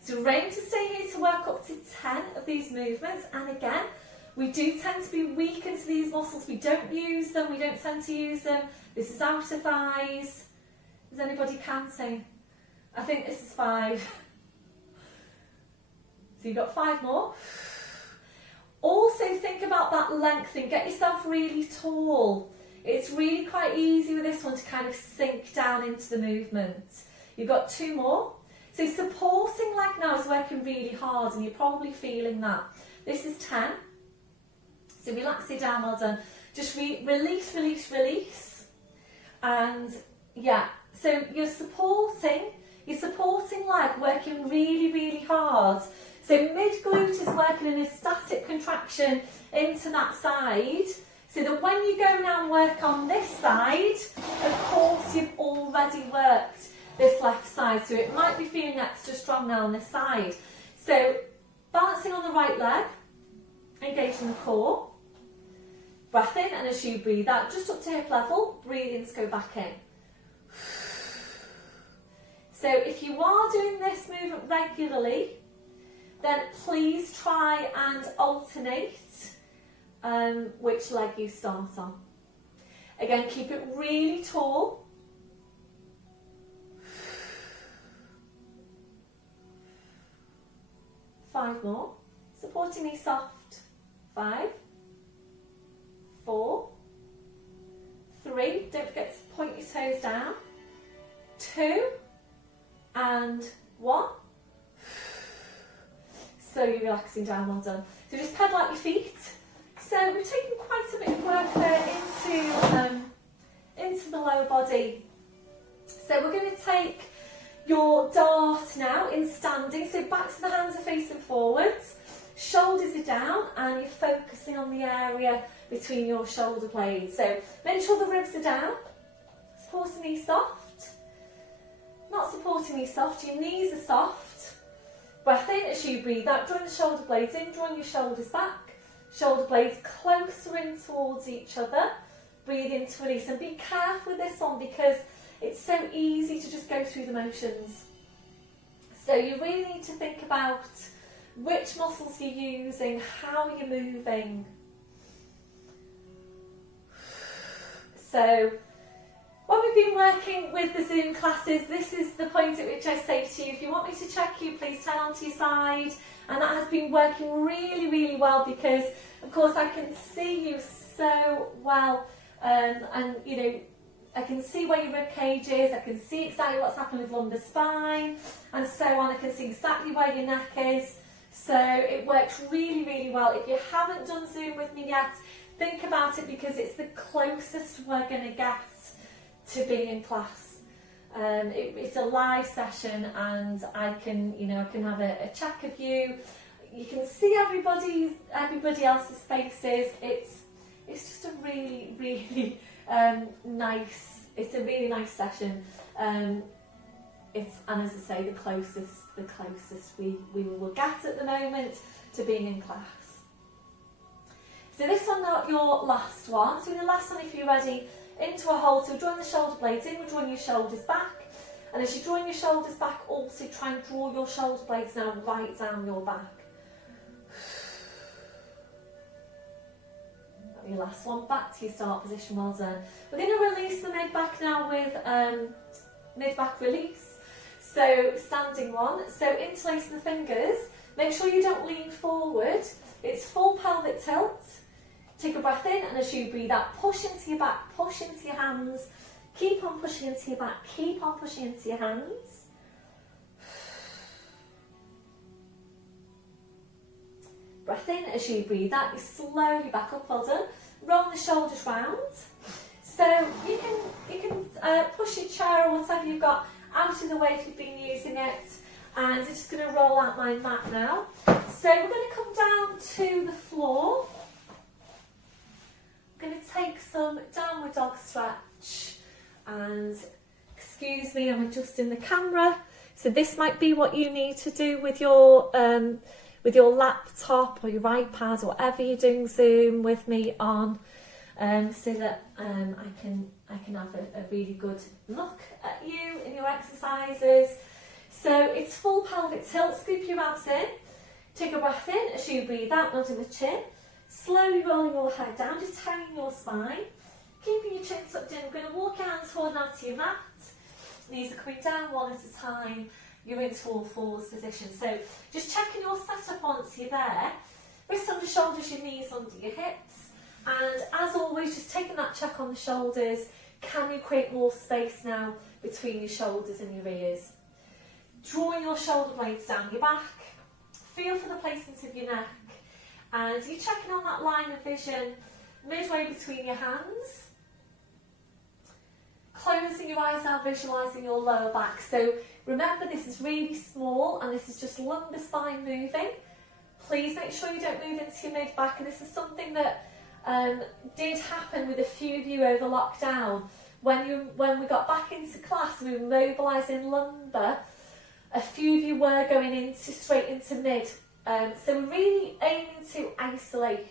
So we're aiming to stay here to work up to 10 of these movements, and again, we do tend to be weak into these muscles, we don't use them, we don't tend to use them. This is outer thighs. Is anybody counting? I think this is 5. So you've got 5 more. Also think about that length and get yourself really tall. It's really quite easy with this one to kind of sink down into the movement. You've got 2 more. So supporting leg now is working really hard, and you're probably feeling that. This is 10. So relax it down, well done. Just release, release, release. And yeah, so you're supporting leg working really, really hard. So mid-glute is working in a static contraction into that side, so that when you go now and work on this side, of course you've already worked this left side, so it might be feeling extra strong now on this side. So balancing on the right leg, engaging the core, breath in, and as you breathe out, just up to hip level, breathe in to go back in. So if you are doing this movement regularly, then please try and alternate which leg you start on. Again, keep it really tall. Five more. Supporting knees soft. 5, 4, 3. Don't forget to point your toes down. 2 and 1. Slowly relaxing down, well done. So just pedal out your feet. So we're taking quite a bit of work there into the lower body. So we're going to take your dart now in standing. So back to the hands are facing forwards, shoulders are down, and you're focusing on the area between your shoulder blades. So make sure the ribs are down, supporting knees soft. Not supporting knees soft, your knees are soft. Breath in as you breathe out, drawing the shoulder blades in, drawing your shoulders back. Shoulder blades closer in towards each other. Breathe in to release, and be careful with this one because it's so easy to just go through the motions. So you really need to think about which muscles you're using, how you're moving. So when we've been working with the Zoom classes, this is the point at which I say to you, if you want me to check you, please turn onto your side. And that has been working really, really well because, of course, I can see you so well. And, you know, I can see where your rib cage is, I can see exactly what's happening with lumbar spine, and so on. I can see exactly where your neck is. So it works really, really well. If you haven't done Zoom with me yet, think about it because it's the closest we're going to get to being in class. It's a live session, and I can have a check of you. You can see everybody else's faces. It's just a really, really nice. It's a really nice session. And as I say, the closest the closest we will get at the moment to being in class. So this one, not your last one. So in the last one, if you're ready, into a hold. So we're drawing the shoulder blades in, we're drawing your shoulders back. And as you're drawing your shoulders back, also try and draw your shoulder blades now right down your back. Your last one, back to your start position, well done. We're going to release the mid-back now with mid-back release. So standing one, so interlacing the fingers, make sure you don't lean forward, it's full pelvic tilt. Take a breath in, and as you breathe out, push into your back, push into your hands, keep on pushing into your back, keep on pushing into your hands. Breath in, as you breathe out, you slowly back up, well done. Roll the shoulders round. So you can push your chair or whatever you've got out of the way if you've been using it. And I'm just going to roll out my mat now. So we're going to come down to the floor. I'm going to take some downward dog stretch. And excuse me, I'm adjusting the camera. So this might be what you need to do with your laptop or your iPad or whatever you're doing Zoom with me on, so that I can have a really good look at you in your exercises. So it's full pelvic tilt, scoop your abs in, take a breath in as you breathe out, nodding the chin, slowly rolling your head down, just hanging your spine, keeping your chin tucked in. We're going to walk your hands forward now to your mat, knees are coming down one at a time. You're into all fours position. So just checking your setup once you're there. Wrists under shoulders, your knees under your hips. And as always, just taking that check on the shoulders. Can you create more space now between your shoulders and your ears? Drawing your shoulder blades down your back. Feel for the placement of your neck. And you're checking on that line of vision midway between your hands. Closing your eyes now, visualising your lower back. So remember, this is really small and this is just lumbar spine moving. Please make sure you don't move into your mid-back, and this is something that did happen with a few of you over lockdown. When we got back into class and we were mobilising lumbar, a few of you were going straight into mid. So we're really aiming to isolate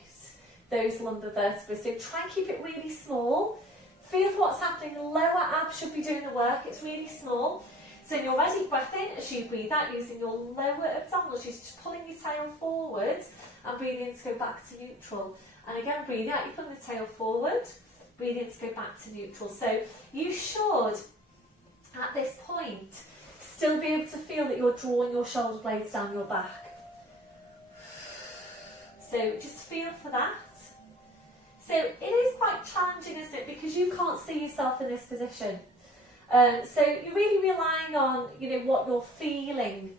those lumbar vertebrae. So try and keep it really small. Feel for what's happening. The lower abs should be doing the work. It's really small. So when you're ready, breath in as you breathe out, using your lower abdominals. You're just pulling your tail forward and breathing in to go back to neutral. And again, breathing out, you're pulling the tail forward, breathing in to go back to neutral. So you should, at this point, still be able to feel that you're drawing your shoulder blades down your back. So just feel for that. So it is quite challenging, isn't it, because you can't see yourself in this position. So you're really relying on, what you're feeling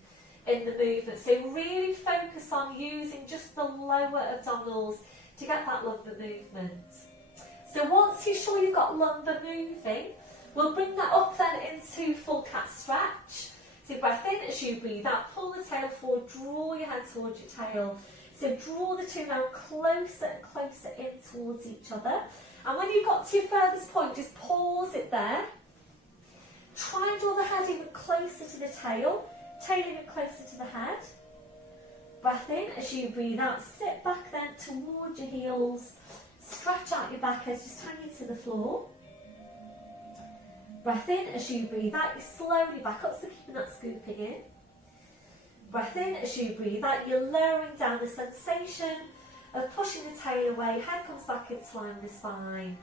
in the movement. So really focus on using just the lower abdominals to get that lumbar movement. So once you're sure you've got lumbar moving, we'll bring that up then into full cat stretch. So breath in as you breathe out, pull the tail forward, draw your head towards your tail. So draw the two now closer and closer in towards each other. And when you've got to your furthest point, just pause it there. Try and draw the head even closer to the tail even closer to the head. Breath in as you breathe out, sit back then towards your heels. Stretch out your back edge, just hang it to the floor. Breath in as you breathe out, you slowly back up, so keeping that scooping in. Breath in as you breathe out, you're lowering down the sensation of pushing the tail away, head comes back into line with the spine,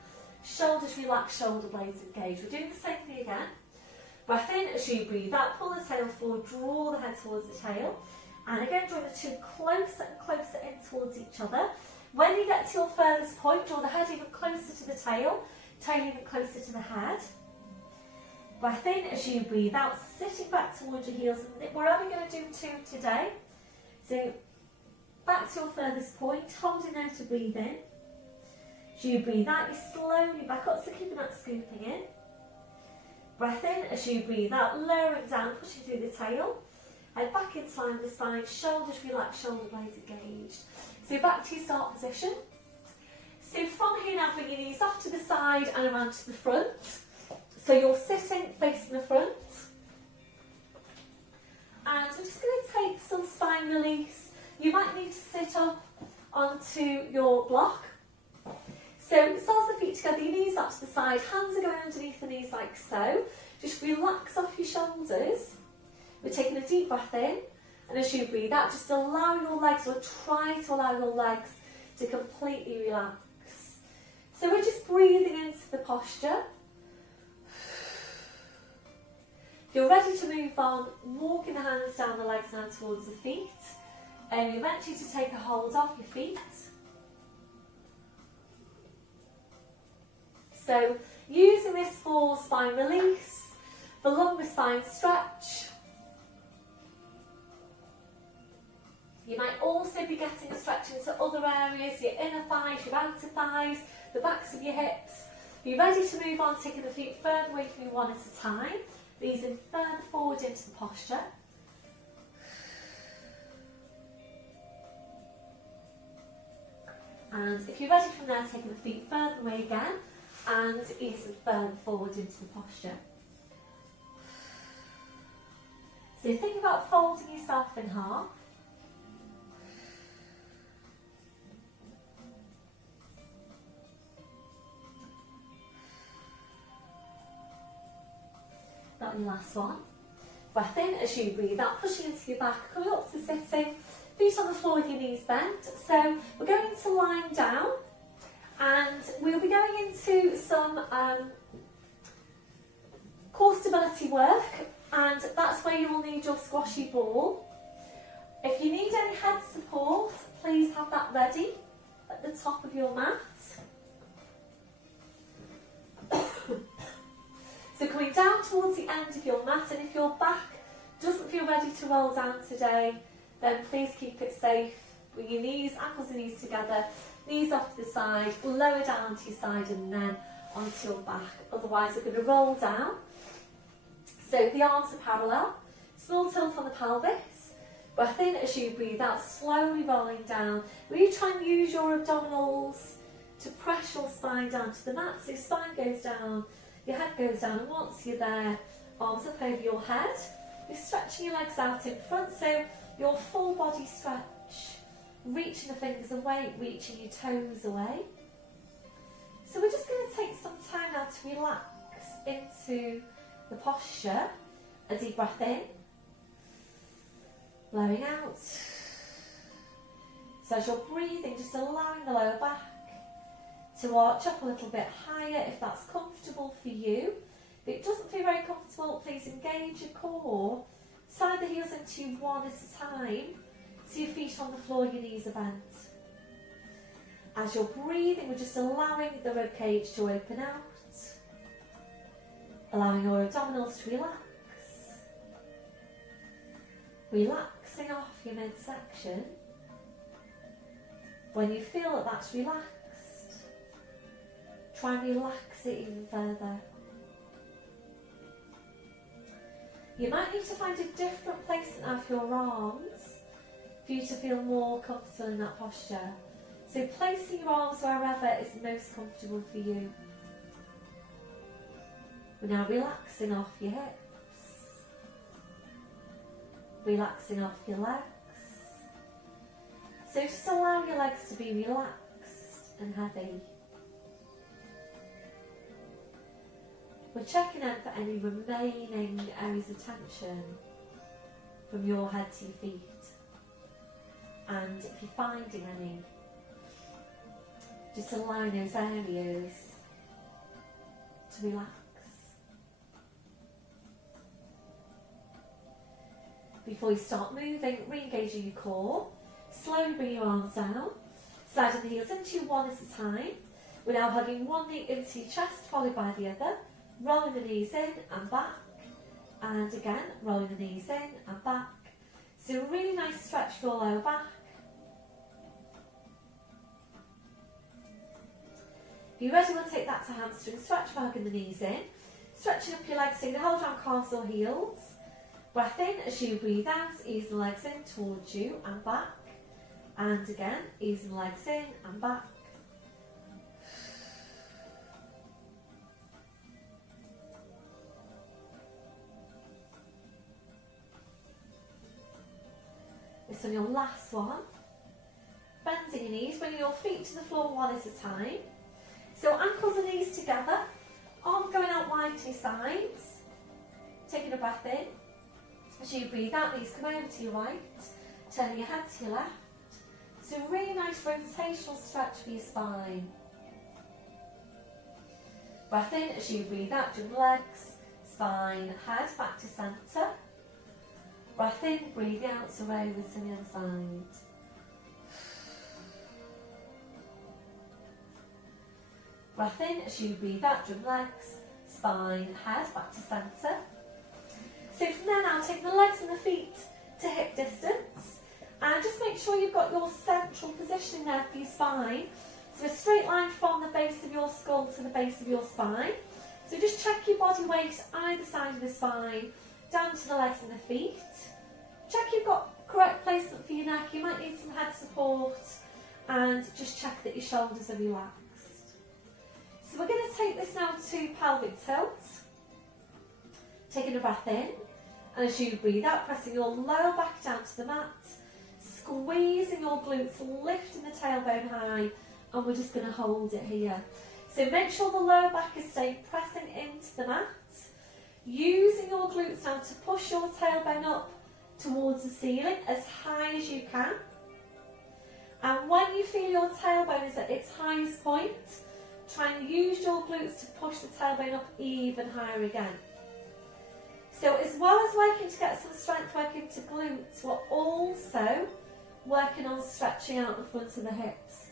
shoulders relax, shoulder blades engage. We're doing the same thing again. Breath in as you breathe out, pull the tail forward, draw the head towards the tail, and again draw the two closer and closer in towards each other. When you get to your furthest point, draw the head even closer to the tail even closer to the head. Breath in as you breathe out, sitting back towards your heels. We're only going to do two today. So back to your furthest point, holding there to breathe in. As you breathe out, you slowly back up, so keeping that scooping in. Breath in as you breathe out, lowering down, pushing through the tail. Head back into line with the spine, shoulders relaxed, shoulder blades engaged. So back to your start position. So from here now, bring your knees off to the side and around to the front. So you're sitting facing the front. And we're just going to take some spine release. You might need to sit up onto your block. So soles of the feet together, your knees up to the side, hands are going underneath the knees like so. Just relax off your shoulders. We're taking a deep breath in, and as you breathe out, just allow your legs, or try to allow your legs to completely relax. So we're just breathing into the posture. If you're ready to move on, walking the hands down the legs now towards the feet. And we want you to take a hold of your feet. So using this for spine release, the lumbar spine stretch. You might also be getting a stretch into other areas, your inner thighs, your outer thighs, the backs of your hips. You're ready to move on, taking the feet further away from you one at a time, easing further forward into the posture. And if you're ready from there, taking the feet further away again and easing further forward into the posture. So think about folding yourself in half. That one, last one. Breath in as you breathe out, pushing into your back, coming up to sitting. Feet on the floor with your knees bent. So we're going to lying down, and we'll be going into some core stability work, and that's where you will need your squashy ball. If you need any head support, please have that ready at the top of your mat. So coming down towards the end of your mat, and if your back doesn't feel ready to roll down today, then please keep it safe with your knees, ankles and knees together, knees off to the side, lower down to your side and then onto your back. Otherwise we're going to roll down. So the arms are parallel, small tilt on the pelvis, breath in as you breathe out, slowly rolling down. Really try and use your abdominals to press your spine down to the mat. So your spine goes down, your head goes down, and once you're there, arms up over your head. You're stretching your legs out in front, so your full body stretch, reaching the fingers away, reaching your toes away. So we're just going to take some time now to relax into the posture. A deep breath in, blowing out. So as you're breathing, just allowing the lower back to arch up a little bit higher if that's comfortable for you. If it doesn't feel very comfortable, please engage your core. Slide the heels into you one at a time. So your feet on the floor, your knees are bent. As you're breathing, we're just allowing the ribcage to open out. Allowing your abdominals to relax. Relaxing off your midsection. When you feel that that's relaxed, try and relax it even further. You might need to find a different placement of your arms for you to feel more comfortable in that posture. So placing your arms wherever is most comfortable for you. We're now relaxing off your hips, relaxing off your legs. So just allow your legs to be relaxed and heavy. We're checking in for any remaining areas of tension from your head to your feet. And if you're finding any, just allowing those areas to relax. Before you start moving, re-engaging your core. Slowly bring your arms down, sliding the heels into you one at a time. We're now hugging one knee into your chest, followed by the other. Rolling the knees in and back, and again rolling the knees in and back. So a really nice stretch for your lower back. If you're ready, we'll take that to hamstring stretch by hugging the knees in. Stretching up your legs, so you can hold down calves or heels. Breath in as you breathe out, ease the legs in towards you and back. And again, ease the legs in and back. So on your last one, bending your knees, bringing your feet to the floor one at a time. So ankles and knees together, arm going out wide to your sides, taking a breath in. As you breathe out, knees come over to your right, turning your head to your left. So really nice rotational stretch for your spine. Breath in as you breathe out, jump legs, spine, head back to centre. Breath in, breathe out, so over to the other side. Breath in as you breathe out, jump legs, spine, head back to centre. So from there now, take the legs and the feet to hip distance. And just make sure you've got your central position there for your spine. So a straight line from the base of your skull to the base of your spine. So just check your body weight either side of the spine, down to the legs and the feet. Check you've got correct placement for your neck. You might need some head support. And just check that your shoulders are relaxed. So we're going to take this now to pelvic tilt. Taking a breath in. And as you breathe out, pressing your lower back down to the mat. Squeezing your glutes, lifting the tailbone high. And we're just going to hold it here. So make sure the lower back is staying pressing into the mat. Using your glutes now to push your tailbone up towards the ceiling as high as you can. And when you feel your tailbone is at its highest point, try and use your glutes to push the tailbone up even higher again. So as well as working to get some strength working to glutes, we're also working on stretching out the front of the hips.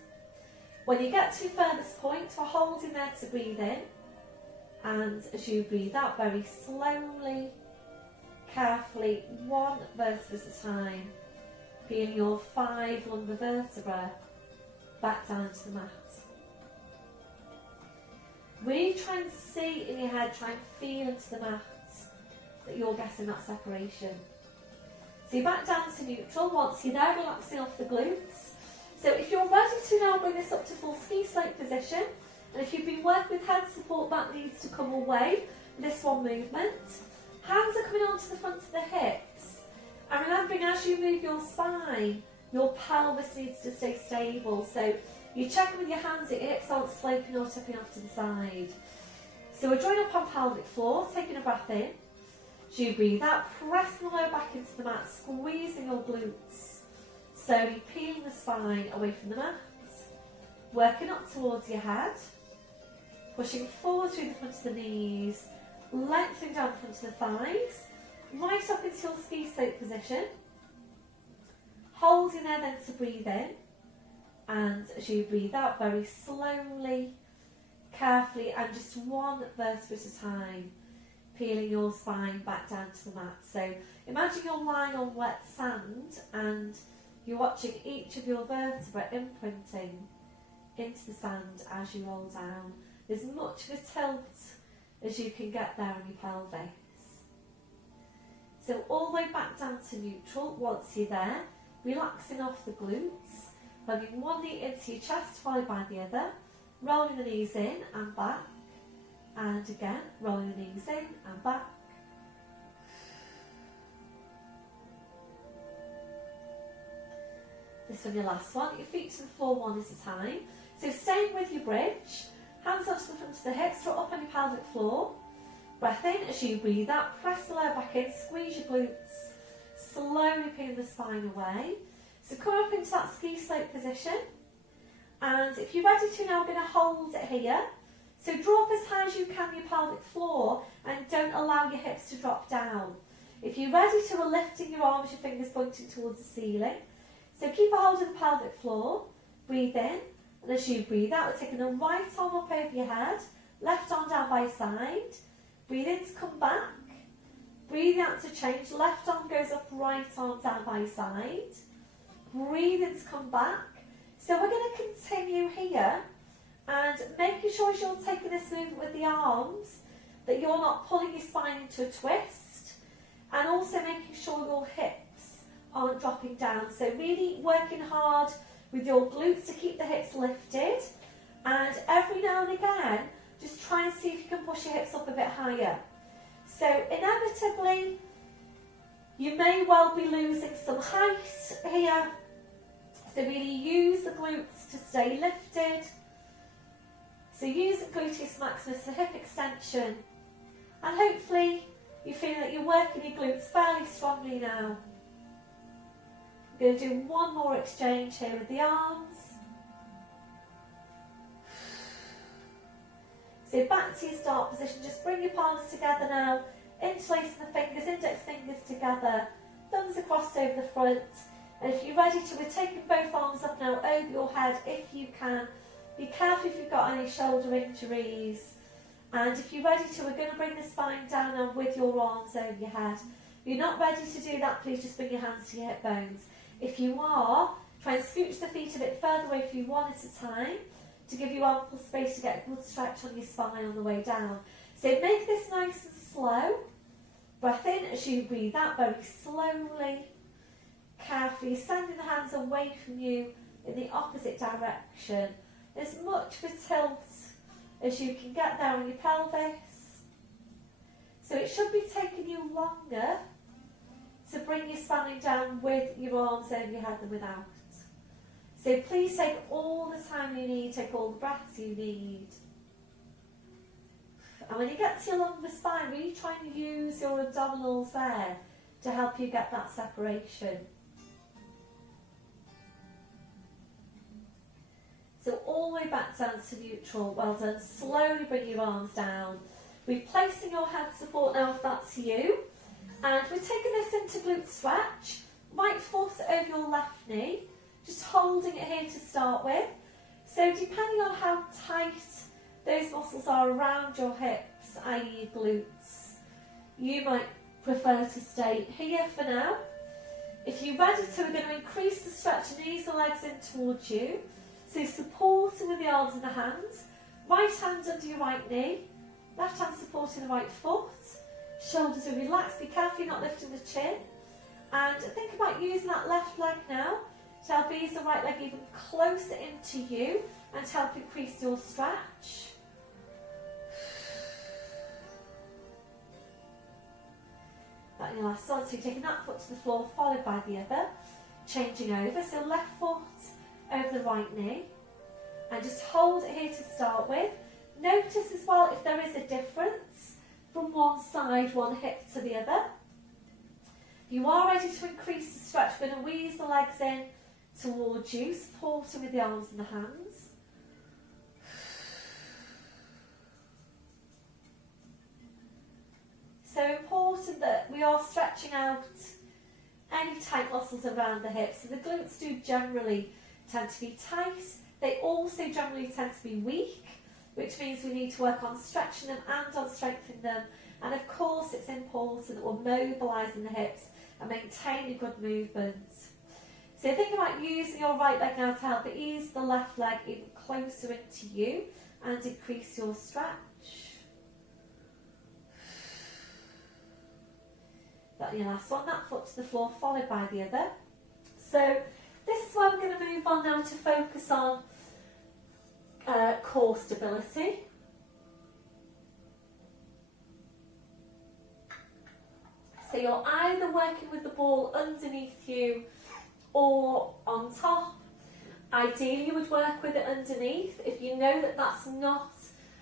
When you get to your furthest point, we're holding there to breathe in. And as you breathe out, very slowly, carefully, one vertebra at a time, feeling your 5 lumbar vertebrae back down to the mat. Really try and see in your head, try and feel into the mat that you're getting that separation. So you're back down to neutral. Once you're there, relaxing off the glutes. So if you're ready to now bring this up to full ski slope position, and if you've been working with head support, that needs to come away with this one movement. Hands are coming onto the front of the hips. And remembering as you move your spine, your pelvis needs to stay stable. So you check with your hands that your hips aren't sloping or tipping off to the side. So we're drawing up on pelvic floor, taking a breath in. As you breathe out, pressing the lower back into the mat, squeezing your glutes. Slowly peeling the spine away from the mat. Working up towards your head. Pushing forward through the front of the knees. Lengthening down the front of the thighs. Right up into your ski slope position. Holding there then to breathe in. And as you breathe out, very slowly, carefully, and just one vertebra at a time, peeling your spine back down to the mat. So imagine you're lying on wet sand and you're watching each of your vertebrae imprinting into the sand as you roll down. There's much of a tilt as you can get there on your pelvis. So all the way back down to neutral. Once you're there, relaxing off the glutes, hugging one knee into your chest followed by the other, rolling the knees in and back, and again rolling the knees in and back. This one, your last one. Your feet to the floor one at a time. So staying with your bridge, hands onto the front of the hips, draw up on your pelvic floor. Breath in as you breathe out, press the lower back in, squeeze your glutes, slowly peel the spine away. So come up into that ski slope position. And if you're ready to now, I'm going to hold it here. So draw up as high as you can your pelvic floor and don't allow your hips to drop down. If you're ready to, we're lifting your arms, your fingers pointing towards the ceiling. So keep a hold of the pelvic floor, breathe in, and as you breathe out, we're taking the right arm up over your head, left arm down by your side, breathe in to come back, breathe out to change, left arm goes up, right arm down by your side, breathe in to come back. So we're going to continue here, and making sure as you're taking this movement with the arms, that you're not pulling your spine into a twist, and also making sure your hips aren't dropping down. So really working hard with your glutes to keep the hips lifted, and every now and again just try and see if you can push your hips up a bit higher. So inevitably You may well be losing some height here, so really use the glutes to stay lifted. So use the gluteus maximus for hip extension, and hopefully you feel that you're working your glutes fairly strongly now. I'm going to do one more exchange here with the arms. So back to your start position, just bring your palms together now, interlacing the fingers, index fingers together, thumbs across over the front. And if you're ready to, we're taking both arms up now over your head if you can. Be careful if you've got any shoulder injuries. And if you're ready to, we're going to bring the spine down now with your arms over your head. If you're not ready to do that, please just bring your hands to your hip bones. If you are, try and scooch the feet a bit further away for you one at a time to give you ample space to get a good stretch on your spine on the way down. So make this nice and slow. Breath in as you breathe out very slowly. Carefully sending the hands away from you in the opposite direction. As much of a tilt as you can get there on your pelvis. So it should be taking you longer to bring your spine down with your arms over your head than without. So please take all the time you need, take all the breaths you need. And when you get to your longer spine, really try and use your abdominals there to help you get that separation. So all the way back down to neutral, well done. Slowly bring your arms down. Replacing your head support now if that's you. And we're taking this into glute stretch. Right foot over your left knee. Just holding it here to start with. So depending on how tight those muscles are around your hips, i.e. glutes, you might prefer to stay here for now. If you're ready to, we're going to increase the stretch and ease the legs in towards you. So supporting with the arms and the hands. Right hand under your right knee. Left hand supporting the right foot. Shoulders are relaxed. Be careful you're not lifting the chin. And think about using that left leg now to help ease the right leg even closer into you and to help increase your stretch. That's your last one. So you're taking that foot to the floor, followed by the other. Changing over. So left foot over the right knee. And just hold it here to start with. Notice as well if there is a difference from one side, one hip to the other. If you are ready to increase the stretch, we're going to wheeze the legs in towards you, supporting with the arms and the hands. So important that we are stretching out any tight muscles around the hips. So the glutes do generally tend to be tight. They also generally tend to be weak, which means we need to work on stretching them and on strengthening them. And of course it's important that we're mobilising the hips and maintaining good movement. So think about using your right leg now to help ease the left leg even closer into you and increase your stretch. Got your last one, that foot to the floor followed by the other. So this is where we're going to move on now to focus on core stability. So you're either working with the ball underneath you or on top. Ideally you would work with it underneath. If you know that that's not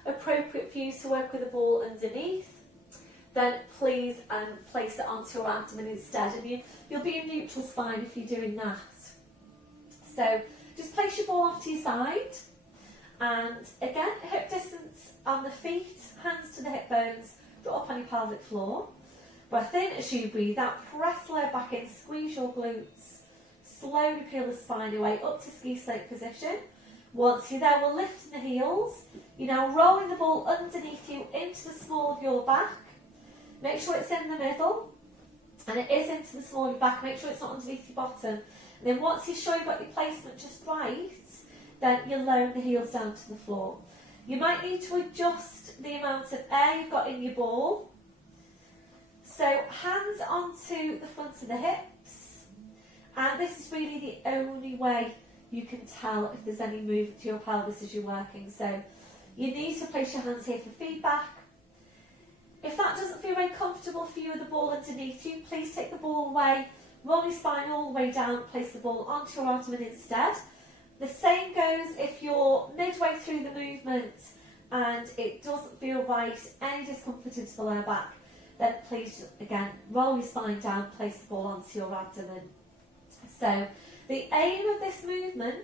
appropriate for you to work with the ball underneath, then please place it onto your abdomen instead, and you'll be in neutral spine if you're doing that. So just place your ball off to your side, and again, hip distance on the feet, hands to the hip bones, drop up on your pelvic floor. Breath in as you breathe out, press the lower back in, squeeze your glutes, slowly peel the spine away up to ski slope position. Once you're there, we're lifting the heels. You're now rolling the ball underneath you into the small of your back. Make sure it's in the middle, and it is into the small of your back. Make sure it's not underneath your bottom. And then once you're sure you've got your placement just right, then you're lowering the heels down to the floor. You might need to adjust the amount of air you've got in your ball. So hands onto the front of the hips, and this is really the only way you can tell if there's any movement to your pelvis as you're working. So you need to place your hands here for feedback. If that doesn't feel very comfortable for you with the ball underneath you, please take the ball away, roll your spine all the way down, place the ball onto your ottoman instead. The same goes if you're midway through the movement and it doesn't feel right, any discomfort into the lower back, then please, again, roll your spine down, place the ball onto your abdomen. So the aim of this movement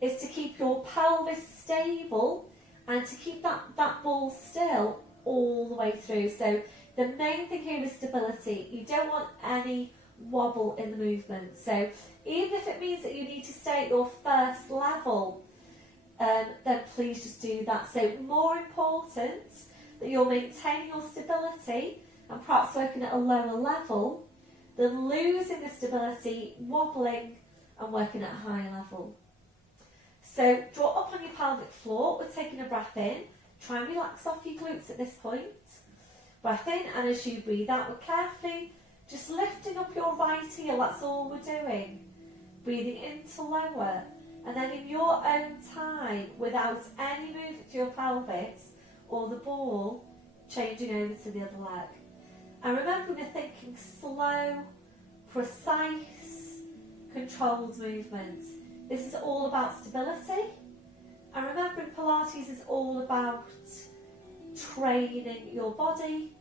is to keep your pelvis stable and to keep that ball still all the way through. So the main thing here is stability. You don't want any wobble in the movement. So even if it means that you need to stay at your first level, then please just do that. So more important that you're maintaining your stability and perhaps working at a lower level than losing the stability, wobbling and working at a higher level. So draw up on your pelvic floor. We're taking a breath in. Try and relax off your glutes at this point. Breath in, and as you breathe out, we're carefully just lifting up your right heel. That's all we're doing. Breathing into lower, and then in your own time, without any movement to your pelvis or the ball, changing over to the other leg. And remember, we're thinking slow, precise, controlled movement. This is all about stability. And remember, Pilates is all about training your body,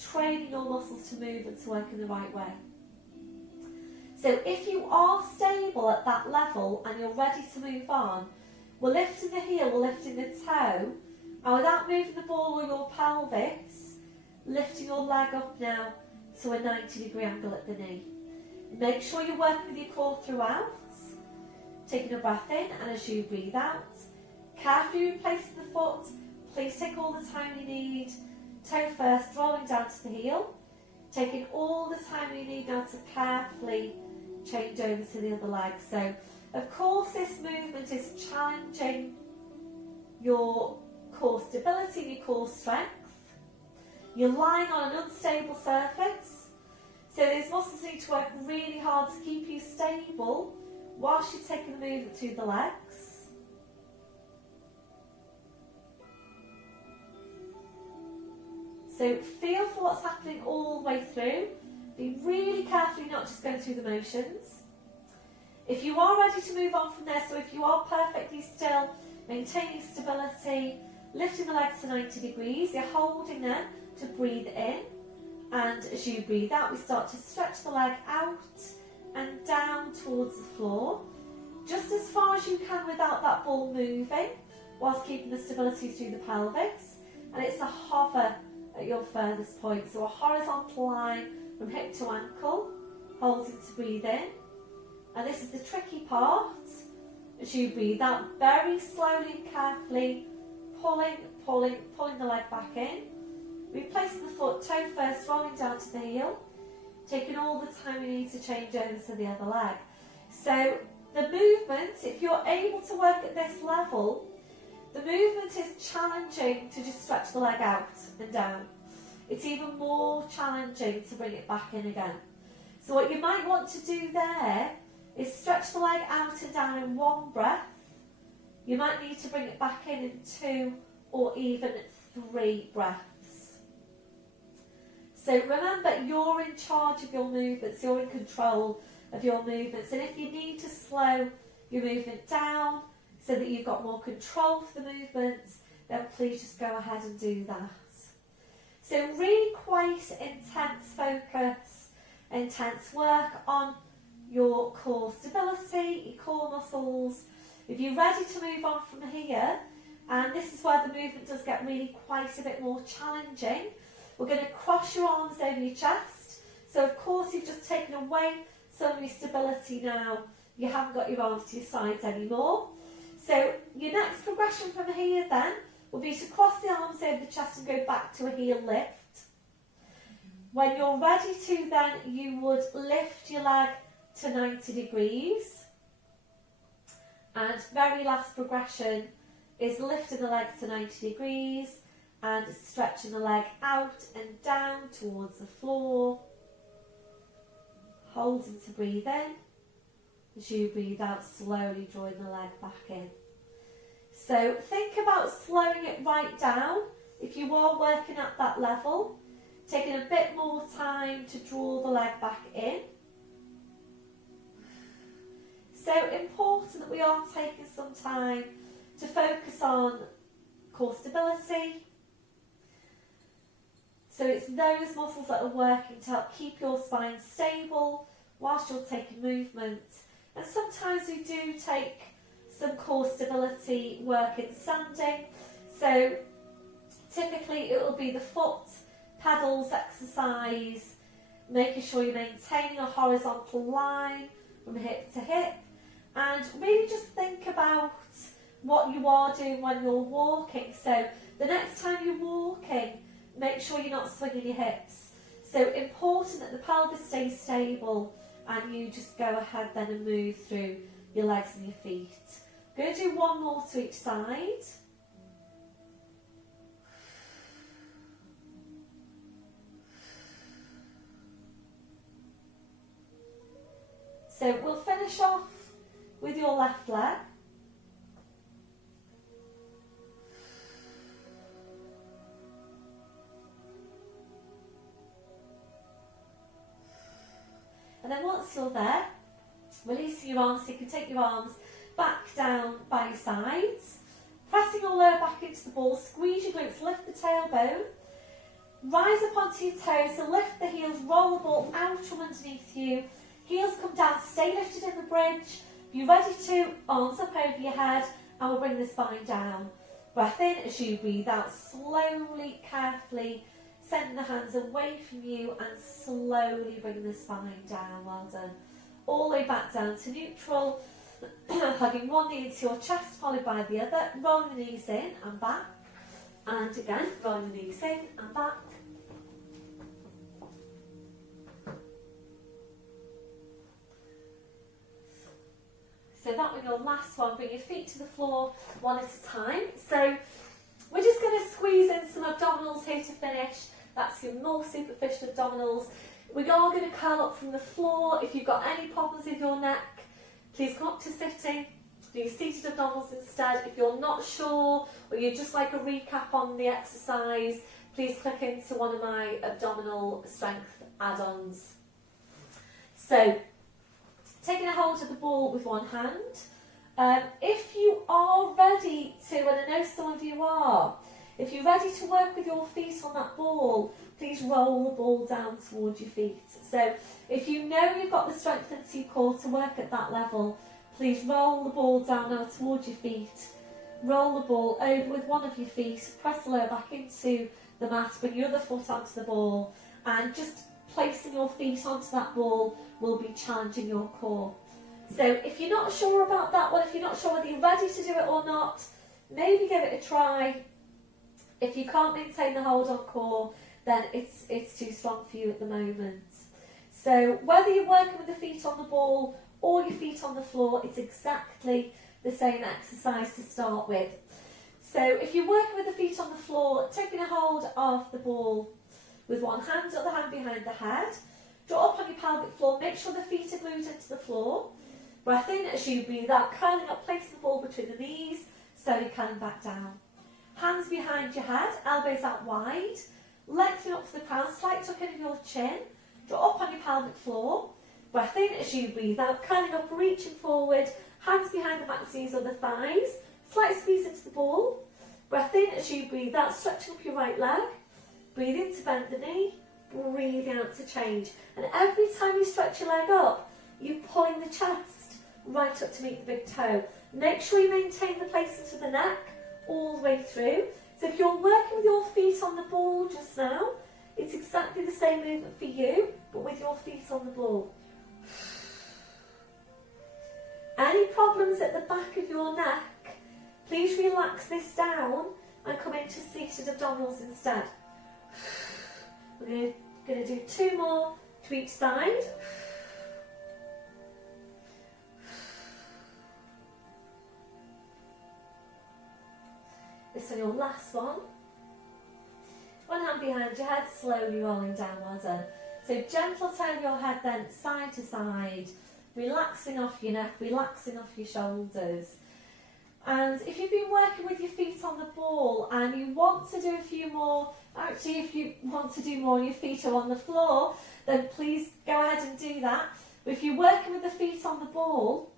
training your muscles to move and to work in the right way. So if you are stable at that level and you're ready to move on, we're lifting the heel, we're lifting the toe, and without moving the ball or your pelvis, lifting your leg up now to a 90-degree angle at the knee. Make sure you're working with your core throughout. Taking a breath in, and as you breathe out, carefully replacing the foot. Please take all the time you need. Toe first, rolling down to the heel. Taking all the time you need now to carefully change over to the other leg. So, of course, this movement is challenging your core stability and your core strength. You're lying on an unstable surface. So these muscles need to work really hard to keep you stable whilst you're taking the movement through the legs. So feel for what's happening all the way through. Be really careful not just going through the motions. If you are ready to move on from there, so if you are perfectly still, maintaining stability, lifting the legs to 90 degrees, you're holding them to breathe in. And as you breathe out, we start to stretch the leg out and down towards the floor, just as far as you can without that ball moving, whilst keeping the stability through the pelvis. And it's a hover at your furthest point, so a horizontal line from hip to ankle, holding to breathe in. And this is the tricky part. As you breathe out, very slowly and carefully, pulling the leg back in. Replacing the foot, toe first, rolling down to the heel. Taking all the time you need to change over to the other leg. So the movement, if you're able to work at this level, the movement is challenging to just stretch the leg out and down. It's even more challenging to bring it back in again. So what you might want to do there is stretch the leg out and down in one breath. You might need to bring it back in 2 or even 3 breaths. So remember, you're in charge of your movements, you're in control of your movements. And if you need to slow your movement down so that you've got more control for the movements, then please just go ahead and do that. So really quite intense focus, intense work on your core stability, your core muscles. If you're ready to move on from here, and this is where the movement does get really quite a bit more challenging, we're going to cross your arms over your chest. So of course you've just taken away some of your stability now. You haven't got your arms to your sides anymore. So your next progression from here then will be to cross the arms over the chest and go back to a heel lift. When you're ready to then, you would lift your leg to 90 degrees. And very last progression is lifting the leg to 90 degrees and stretching the leg out and down towards the floor. Holding to breathe in. As you breathe out, slowly drawing the leg back in. So think about slowing it right down if you are working at that level, taking a bit more time to draw the leg back in. So important that we are taking some time to focus on core stability. So it's those muscles that are working to help keep your spine stable whilst you're taking movement. And sometimes we do take some core stability work in standing. So typically it will be the foot pedals exercise, making sure you're maintaining a horizontal line from hip to hip, and really just think about what you are doing when you're walking. So the next time you're walking, make sure you're not swinging your hips. So important that the pelvis stays stable and you just go ahead then and move through your legs and your feet. I'm going to do one more to each side. So we'll finish off with your left leg. And then once you're there, releasing your arms, so you can take your arms back down by your sides, pressing your lower back into the ball, squeeze your glutes, lift the tailbone, rise up onto your toes, so lift the heels, roll the ball out from underneath you, heels come down, stay lifted in the bridge, be ready to, arms up over your head, and we'll bring the spine down. Breath in as you breathe out, slowly, carefully, sending the hands away from you and slowly bring the spine down. Well done. All the way back down to neutral, hugging one knee into your chest, followed by the other, rolling the knees in and back, and again, rolling the knees in and back. So that was your last one. Bring your feet to the floor one at a time. So we're just going to squeeze in some abdominals here to finish. That's your more superficial abdominals. We are going to curl up from the floor. If you've got any problems with your neck, please come up to sitting. Do your seated abdominals instead. If you're not sure, or you'd just like a recap on the exercise, please click into one of my abdominal strength add-ons. So, taking a hold of the ball with one hand. If you are ready to, and I know some of you are, if you're ready to work with your feet on that ball, please roll the ball down towards your feet. So if you know you've got the strength into your core to work at that level, please roll the ball down now towards your feet. Roll the ball over with one of your feet, press the lower back into the mat, bring your other foot onto the ball, and just placing your feet onto that ball will be challenging your core. So if you're not sure about that one, if you're not sure whether you're ready to do it or not, maybe give it a try. If you can't maintain the hold on core, then it's too strong for you at the moment. So whether you're working with the feet on the ball or your feet on the floor, it's exactly the same exercise to start with. So if you're working with the feet on the floor, taking a hold of the ball with one hand, other hand behind the head, draw up on your pelvic floor, make sure the feet are glued into the floor. Breath in as you breathe out, curling up, place the ball between the knees, slowly curling back down. Hands behind your head, elbows out wide, lengthen up to the crown, slight tuck in of your chin, draw up on your pelvic floor. Breath in as you breathe out, curling up, reaching forward, hands behind the back knees or the thighs, slight squeeze into the ball. Breath in as you breathe out, stretching up your right leg. Breathe in to bend the knee, breathe out to change. And every time you stretch your leg up, you're pulling the chest right up to meet the big toe. Make sure you maintain the placement of the neck all the way through. So if you're working with your feet on the ball just now, it's exactly the same movement for you, but with your feet on the ball. Any problems at the back of your neck, please relax this down and come into seated abdominals instead. We're going to do two more to each side. This is your last one. One hand behind your head, slowly rolling down, well done. So gentle turn your head then side to side, relaxing off your neck, relaxing off your shoulders. And if you've been working with your feet on the ball and you want to do a few more, actually if you want to do more and your feet are on the floor, then please go ahead and do that. But if you're working with the feet on the ball,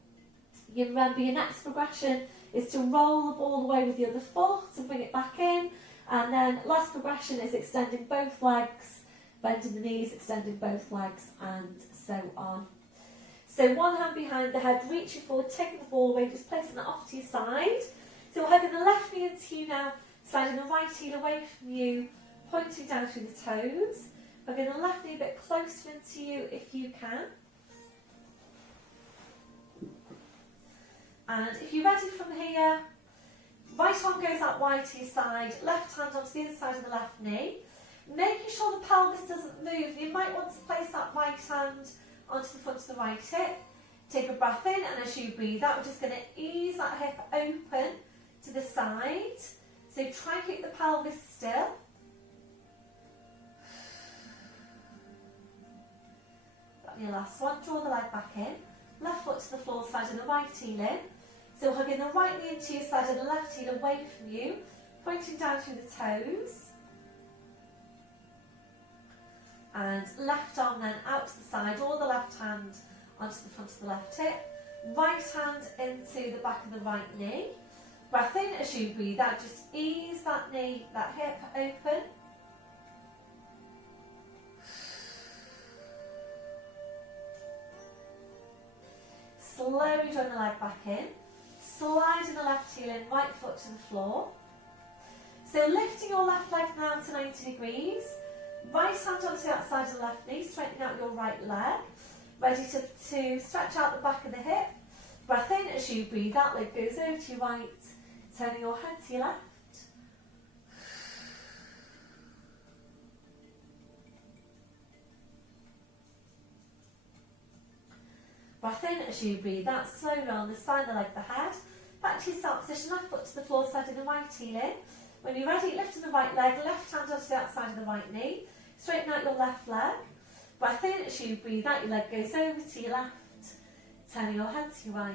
you remember your next progression is to roll the ball away with the other foot and bring it back in. And then last progression is extending both legs, bending the knees, extending both legs, and so on. So one hand behind the head, reaching forward, taking the ball away, just placing it off to your side. So we're hugging the left knee into you now, sliding the right heel away from you, pointing down through the toes. Hugging the left knee a bit closer into you if you can. And if you're ready from here, right arm goes out wide to your side, left hand onto the inside of the left knee. Making sure the pelvis doesn't move. You might want to place that right hand onto the front of the right hip. Take a breath in, and as you breathe out, we're just going to ease that hip open to the side. So try and keep the pelvis still. Got your last one. Draw the leg back in. Left foot to the floor, side and the right heel in. So hugging the right knee into your side and the left heel away from you, pointing down through the toes. And left arm then out to the side, or the left hand onto the front of the left hip. Right hand into the back of the right knee. Breath in as you breathe out, just ease that knee, that hip open. Slowly draw the leg back in. Sliding the left heel in, right foot to the floor. So lifting your left leg now to 90 degrees. Right hand onto the outside of the left knee, straightening out your right leg. Ready to stretch out the back of the hip. Breath in as you breathe out, leg goes over to your right, turning your head to your left. Breath in as you breathe out, slowly on the side of the leg, the head. Back to your start position, left foot to the floor, sliding the right heel in. When you're ready, lifting the right leg, left hand onto the outside of the right knee. Straighten out your left leg. Breath in as you breathe out, your leg goes over to your left, turning your head to your right.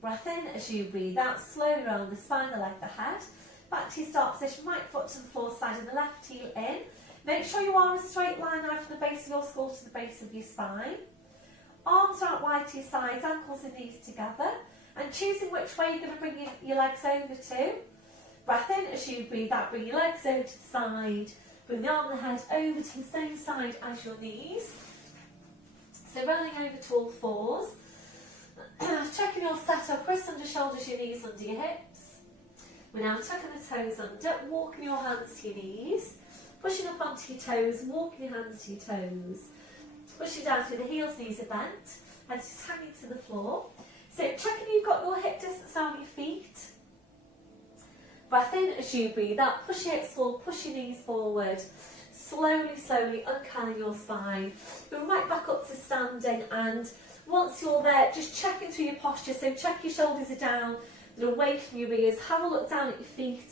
Breath in as you breathe out, slowly roll the spine, the leg, the head. Back to your start position, right foot to the floor, side and the left heel in. Make sure you are in a straight line now from the base of your skull to the base of your spine. Arms are out wide to your sides, ankles and knees together. And choosing which way you're going to bring your legs over to. Breath in as you breathe out, bring your legs over to the side. Bring the arm and the head over to the same side as your knees. So rolling over to all fours. Checking your setup, wrists under shoulders, your knees under your hips. We're now tucking the toes under, walking your hands to your knees. Pushing up onto your toes, walking your hands to your toes. Pushing down through the heels, knees are bent. Heads just hanging to the floor. So checking you've got your hip distance on your feet. Breath in as you breathe out. Push your hips forward, push your knees forward. Slowly, slowly uncurling your spine. Go right back up to standing, and once you're there, just checking through your posture. So check your shoulders are down, they're away from your ears. Have a look down at your feet.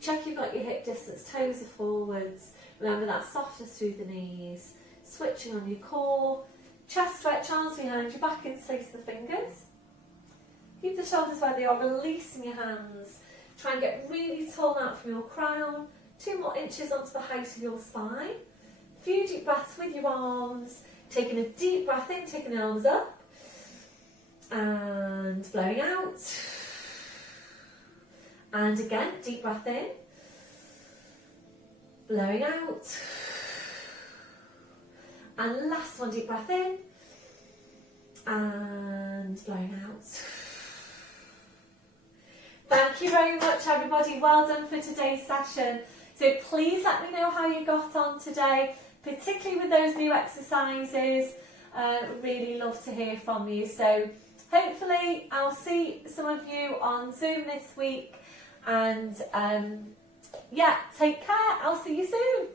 Check you've got your hip distance, toes are forwards. Remember that softness through the knees. Switching on your core. Chest stretch, arms behind your back, interlace the fingers. Keep the shoulders where they are, releasing your hands. Try and get really tall out from your crown. 2 more inches onto the height of your spine. A few deep breaths with your arms. Taking a deep breath in, taking the arms up. And blowing out. And again, deep breath in. Blowing out. And last one, deep breath in. And blowing out. Thank you very much, everybody. Well done for today's session. So please let me know how you got on today, particularly with those new exercises. Really love to hear from you. So hopefully I'll see some of you on Zoom this week. And yeah, take care. I'll see you soon.